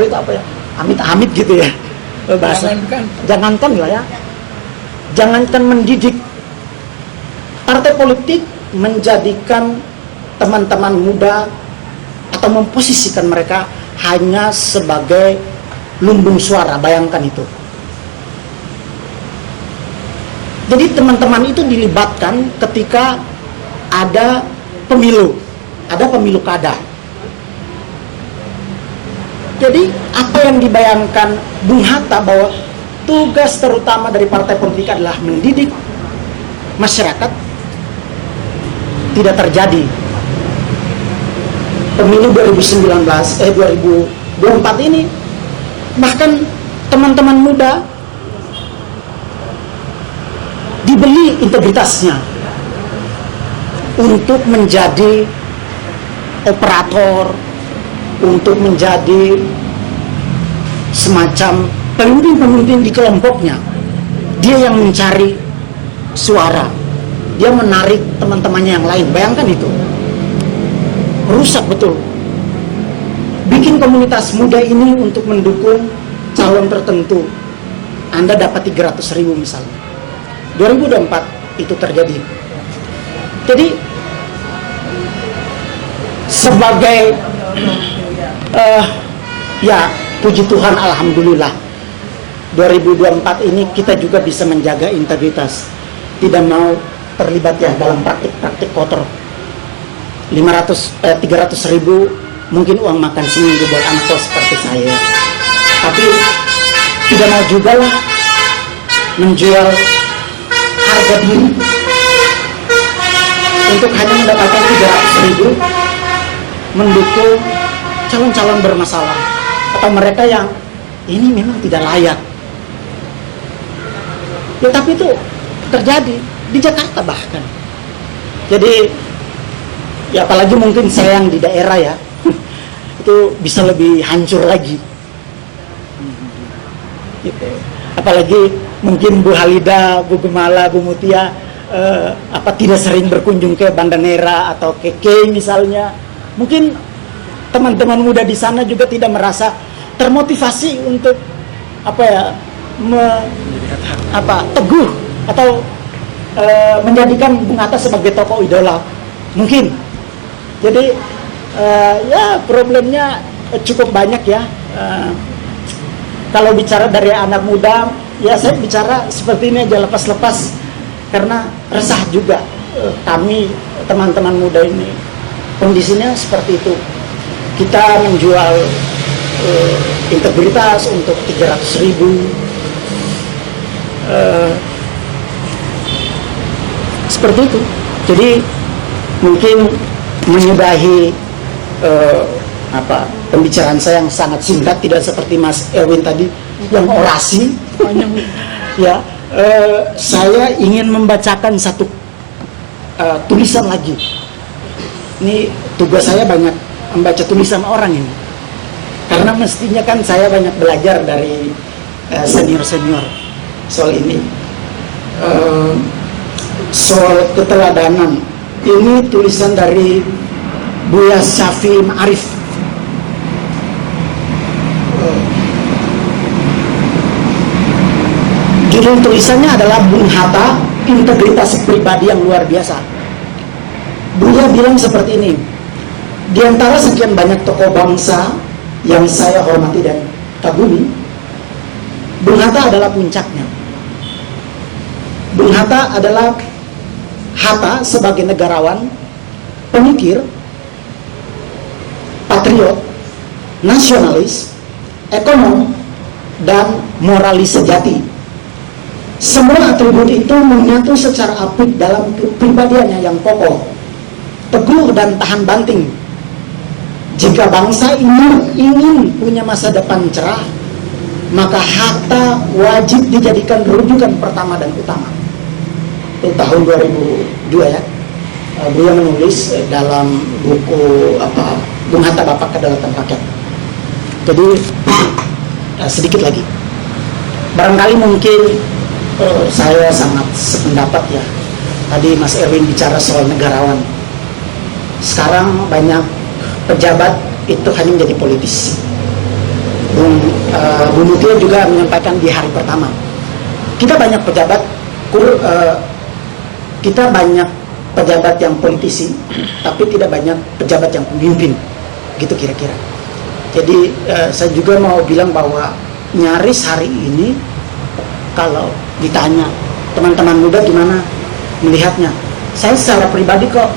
itu apa ya? Amit-amit gitu ya bahasa. Jangankan lah ya. Jangankan mendidik. Partai politik menjadikan teman-teman muda atau memposisikan mereka hanya sebagai lumbung suara. Bayangkan itu. Jadi teman-teman itu dilibatkan ketika ada pemilu kada. Jadi apa yang dibayangkan Bung Hatta bahwa tugas terutama dari partai politik adalah mendidik masyarakat tidak terjadi. Pemilu 2024 ini bahkan teman-teman muda dibeli integritasnya untuk menjadi operator, untuk menjadi semacam pemimpin-pemimpin di kelompoknya. Dia yang mencari suara, dia menarik teman-temannya yang lain. Bayangkan itu, rusak betul. Bikin komunitas muda ini untuk mendukung calon tertentu, Anda dapat 300.000 misalnya. 2024 itu terjadi. Jadi sebagai ya puji Tuhan, alhamdulillah 2024 ini kita juga bisa menjaga integritas, tidak mau terlibat ya dalam praktik-praktik kotor. 300.000 mungkin uang makan seminggu buat anak kos seperti saya, tapi tidak mau juga lah menjual harga diri untuk hanya mendapatkan 300.000 mendukung calon-calon bermasalah atau mereka yang ini memang tidak layak. Ya tapi itu terjadi di Jakarta bahkan. Jadi ya apalagi mungkin saya yang di daerah ya itu bisa lebih hancur lagi. Gitu. Apalagi mungkin Bu Halida, Bu Gemala, Bu Mutia tidak sering berkunjung ke Banda Neira atau ke Kei misalnya, mungkin teman-teman muda di sana juga tidak merasa termotivasi untuk teguh atau menjadikan Bung Hatta sebagai tokoh idola, mungkin. Jadi ya problemnya cukup banyak ya. Kalau bicara dari anak muda, ya saya bicara seperti ini aja, lepas-lepas, karena resah juga kami teman-teman muda ini. Kondisinya seperti itu. Kita menjual integritas untuk 300.000, seperti itu. Jadi mungkin menyudahi pembicaraan saya yang sangat singkat, tidak seperti Mas Erwin tadi yang orasi ya. Saya ingin membacakan satu tulisan lagi. Ini tugas saya banyak membaca tulisan orang ini, karena mestinya kan saya banyak belajar dari senior-senior soal ini, soal keteladanan. Ini tulisan dari Buya Syafi'i Ma'arif. Judul tulisannya adalah Bung Hatta, integritas pribadi yang luar biasa. Buya bilang seperti ini: di antara sekian banyak tokoh bangsa yang saya hormati dan kagumi, Bung Hatta adalah puncaknya. Bung Hatta adalah Hatta sebagai negarawan, pemikir, patriot, nasionalis, ekonom, dan moralis sejati. Semua atribut itu menyatu secara apik dalam kepribadiannya yang kokoh, teguh, dan tahan banting. Jika bangsa ini ingin punya masa depan cerah, maka Hatta wajib dijadikan rujukan pertama dan utama. Itu tahun 2002 ya. Beliau menulis dalam buku Bung Hatta Bapak Kedaulatan Rakyat. Jadi sedikit lagi, barangkali mungkin saya sangat sependapat ya. Tadi Mas Erwin bicara soal negarawan. Sekarang banyak pejabat itu hanya menjadi politisi. Bu Mutia juga menyampaikan di hari pertama, kita banyak pejabat yang politisi, tapi tidak banyak pejabat yang pemimpin, gitu kira-kira. Jadi saya juga mau bilang bahwa nyaris hari ini kalau ditanya teman-teman muda gimana melihatnya, saya secara pribadi kok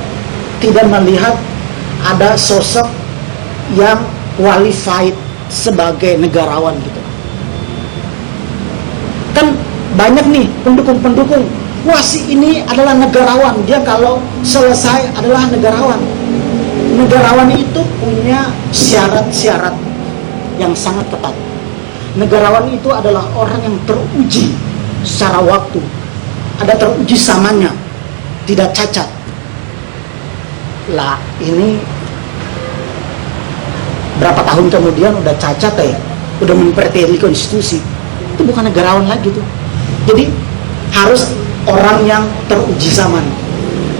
tidak melihat ada sosok yang qualified sebagai negarawan gitu. Kan banyak nih pendukung-pendukung, wah si ini adalah negarawan, dia kalau selesai adalah negarawan. Negarawan itu punya syarat-syarat yang sangat ketat. Negarawan itu adalah orang yang teruji secara waktu, ada teruji samanya, tidak cacat. Lah ini berapa tahun kemudian udah cacat ya, udah memperteri konstitusi, itu bukan negarawan lagi tuh. Jadi harus orang yang teruji zaman.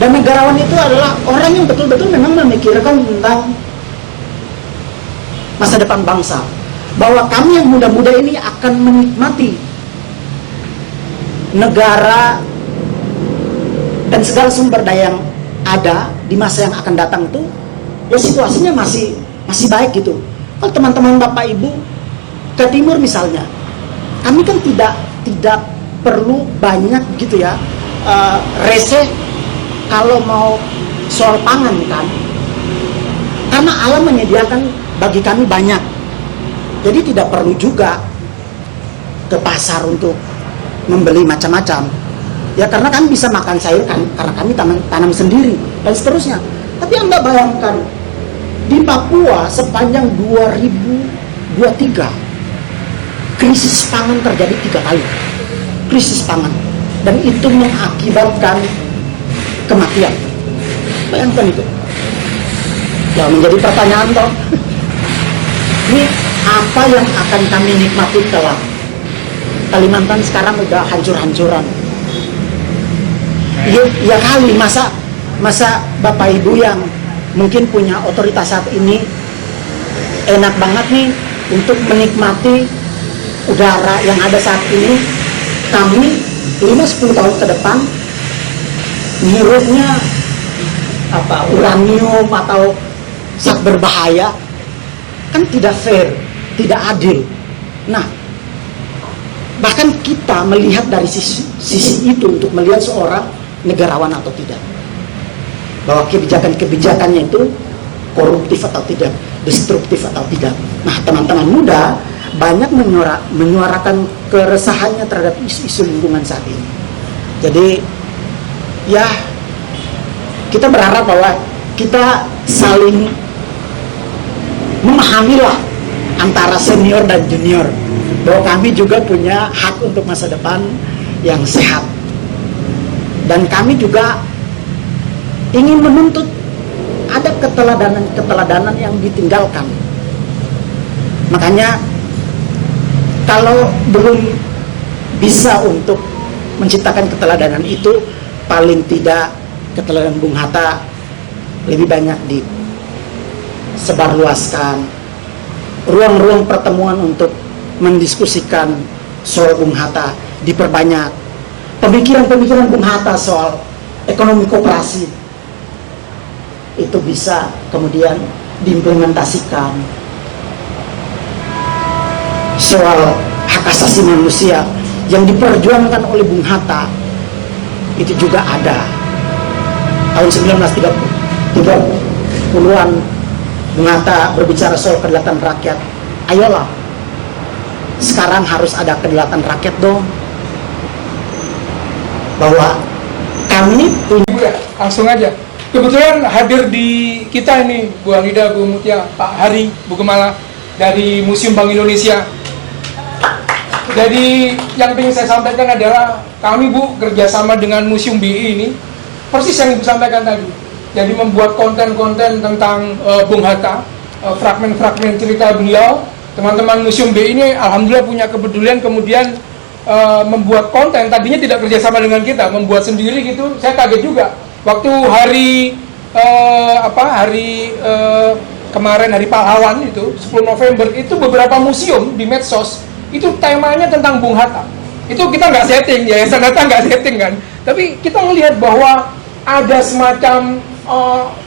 Dan negarawan itu adalah orang yang betul-betul memang memikirkan tentang masa depan bangsa, bahwa kami yang muda-muda ini akan menikmati negara dan segala sumber daya yang ada di masa yang akan datang itu, ya situasinya masih baik gitu. Kalau teman-teman Bapak Ibu ke timur misalnya, kami kan tidak perlu banyak gitu ya reseh kalau mau soal pangan kan, karena alam menyediakan bagi kami banyak. Jadi tidak perlu juga ke pasar untuk membeli macam-macam ya, karena kami bisa makan sayur kan, karena kami tanam sendiri dan seterusnya. Tapi Anda bayangkan di Papua sepanjang 2023 krisis pangan terjadi 3 kali, krisis pangan, dan itu mengakibatkan kematian. Bayangkan itu. Ya menjadi pertanyaan toh. Ini apa yang akan kami nikmati kelak? Kalimantan sekarang udah hancur-hancuran. ya kali masa Bapak Ibu yang mungkin punya otoritas saat ini enak banget nih untuk menikmati udara yang ada saat ini. Kami 5-10 tahun ke depan ngirupnya uranium atau zat berbahaya, kan tidak fair, tidak adil. Nah, bahkan kita melihat dari sisi itu untuk melihat seorang negarawan atau tidak, bahwa kebijakannya itu koruptif atau tidak, destruktif atau tidak. Nah, teman-teman muda banyak menyuarakan keresahannya terhadap isu-isu lingkungan saat ini. Jadi ya, kita berharap bahwa kita saling memahamilah antara senior dan junior, bahwa kami juga punya hak untuk masa depan yang sehat, dan kami juga ingin menuntut ada keteladanan yang ditinggalkan. Makanya kalau belum bisa untuk menciptakan keteladanan itu, paling tidak keteladanan Bung Hatta lebih banyak disebarluaskan, ruang-ruang pertemuan untuk mendiskusikan soal Bung Hatta diperbanyak, pemikiran-pemikiran Bung Hatta soal ekonomi koperasi itu bisa kemudian diimplementasikan, soal hak asasi manusia yang diperjuangkan oleh Bung Hatta itu juga ada. Tahun 1930-an Bung Hatta berbicara soal kedaulatan rakyat. Ayolah, sekarang harus ada kedaulatan rakyat dong, bahwa kami punya. Langsung aja. Kebetulan hadir di kita ini Bu Halida, Bu Mutia, Pak Hari, Bu Gemala dari Museum Bank Indonesia. Jadi yang ingin saya sampaikan adalah kami, Bu, kerjasama dengan Museum BI ini persis yang Ibu sampaikan tadi. Jadi membuat konten-konten tentang Bung Hatta, fragmen-fragmen cerita beliau. Teman-teman Museum BI ini alhamdulillah punya kepedulian, kemudian membuat konten. Tadinya tidak kerjasama dengan kita, membuat sendiri gitu. Saya kaget juga waktu kemarin hari pahlawan itu 10 November itu beberapa museum di medsos itu temanya tentang Bung Hatta. Itu kita nggak setting, Yayasan Hatta nggak setting kan. Tapi kita melihat bahwa ada semacam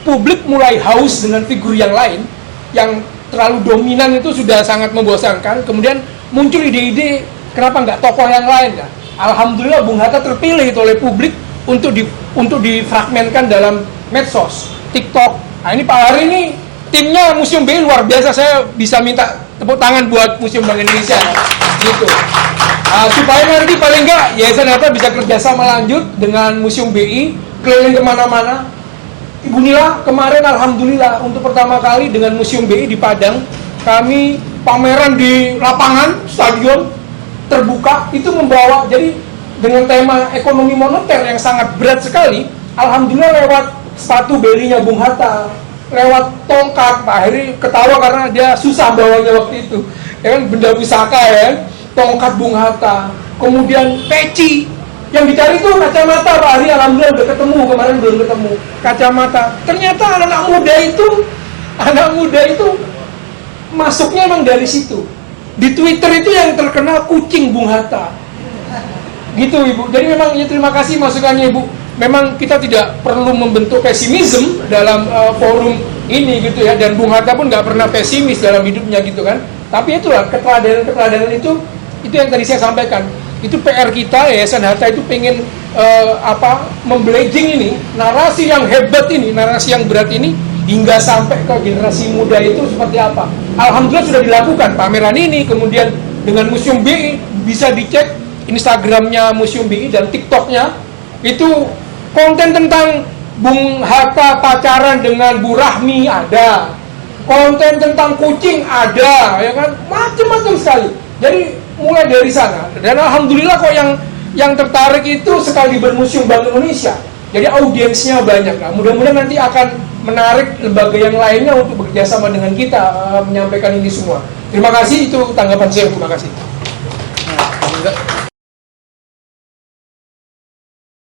publik mulai haus dengan figur yang lain yang terlalu dominan, itu sudah sangat membosankan. Kemudian muncul ide-ide, kenapa nggak tokoh yang lain kan? Alhamdulillah Bung Hatta terpilih itu oleh publik untuk difragmenkan dalam medsos, TikTok. Nah ini Pak Hari ini timnya Museum BI luar biasa. Saya bisa minta tepuk tangan buat Museum Bank Indonesia gitu. Supaya nanti paling enggak Yayasan Hatta bisa kerjasama lanjut dengan Museum BI, keliling kemana-mana. Ibu Nila kemarin alhamdulillah untuk pertama kali dengan Museum BI di Padang, kami pameran di lapangan stadion terbuka, itu membawa, jadi dengan tema ekonomi moneter yang sangat berat sekali. Alhamdulillah lewat sepatu belinya Bung Hatta, lewat tongkat, Pak Heri ketawa karena dia susah bawanya waktu itu, ya kan, benda pusaka ya, tongkat Bung Hatta, kemudian peci, yang dicari itu kacamata. Pak Heri alhamdulillah udah ketemu, kemarin belum ketemu kacamata. Ternyata anak muda itu masuknya emang dari situ. Di Twitter itu yang terkenal kucing Bung Hatta gitu Ibu. Jadi memang ya, terima kasih masukannya Ibu. Memang kita tidak perlu membentuk pesimisme dalam forum ini gitu ya, dan Bung Hatta pun nggak pernah pesimis dalam hidupnya gitu kan. Tapi itulah keteladanan itu yang tadi saya sampaikan. Itu PR kita, Yayasan Hatta itu pengen membledging ini, narasi yang hebat ini, narasi yang berat ini, hingga sampai ke generasi muda itu seperti apa. Alhamdulillah sudah dilakukan pameran ini, kemudian dengan Museum BI bisa dicek Instagramnya Museum BI dan TikToknya, itu konten tentang Bung Hatta pacaran dengan Bu Rahmi ada, konten tentang kucing ada, ya kan, macam-macam sekali. Jadi mulai dari sana, dan alhamdulillah kok yang tertarik itu sekali bermuseum Bank Indonesia. Jadi audiensnya banyak. Nah, mudah-mudahan nanti akan menarik lembaga yang lainnya untuk bekerjasama dengan kita menyampaikan ini semua. Terima kasih, itu tanggapan saya. Terima kasih.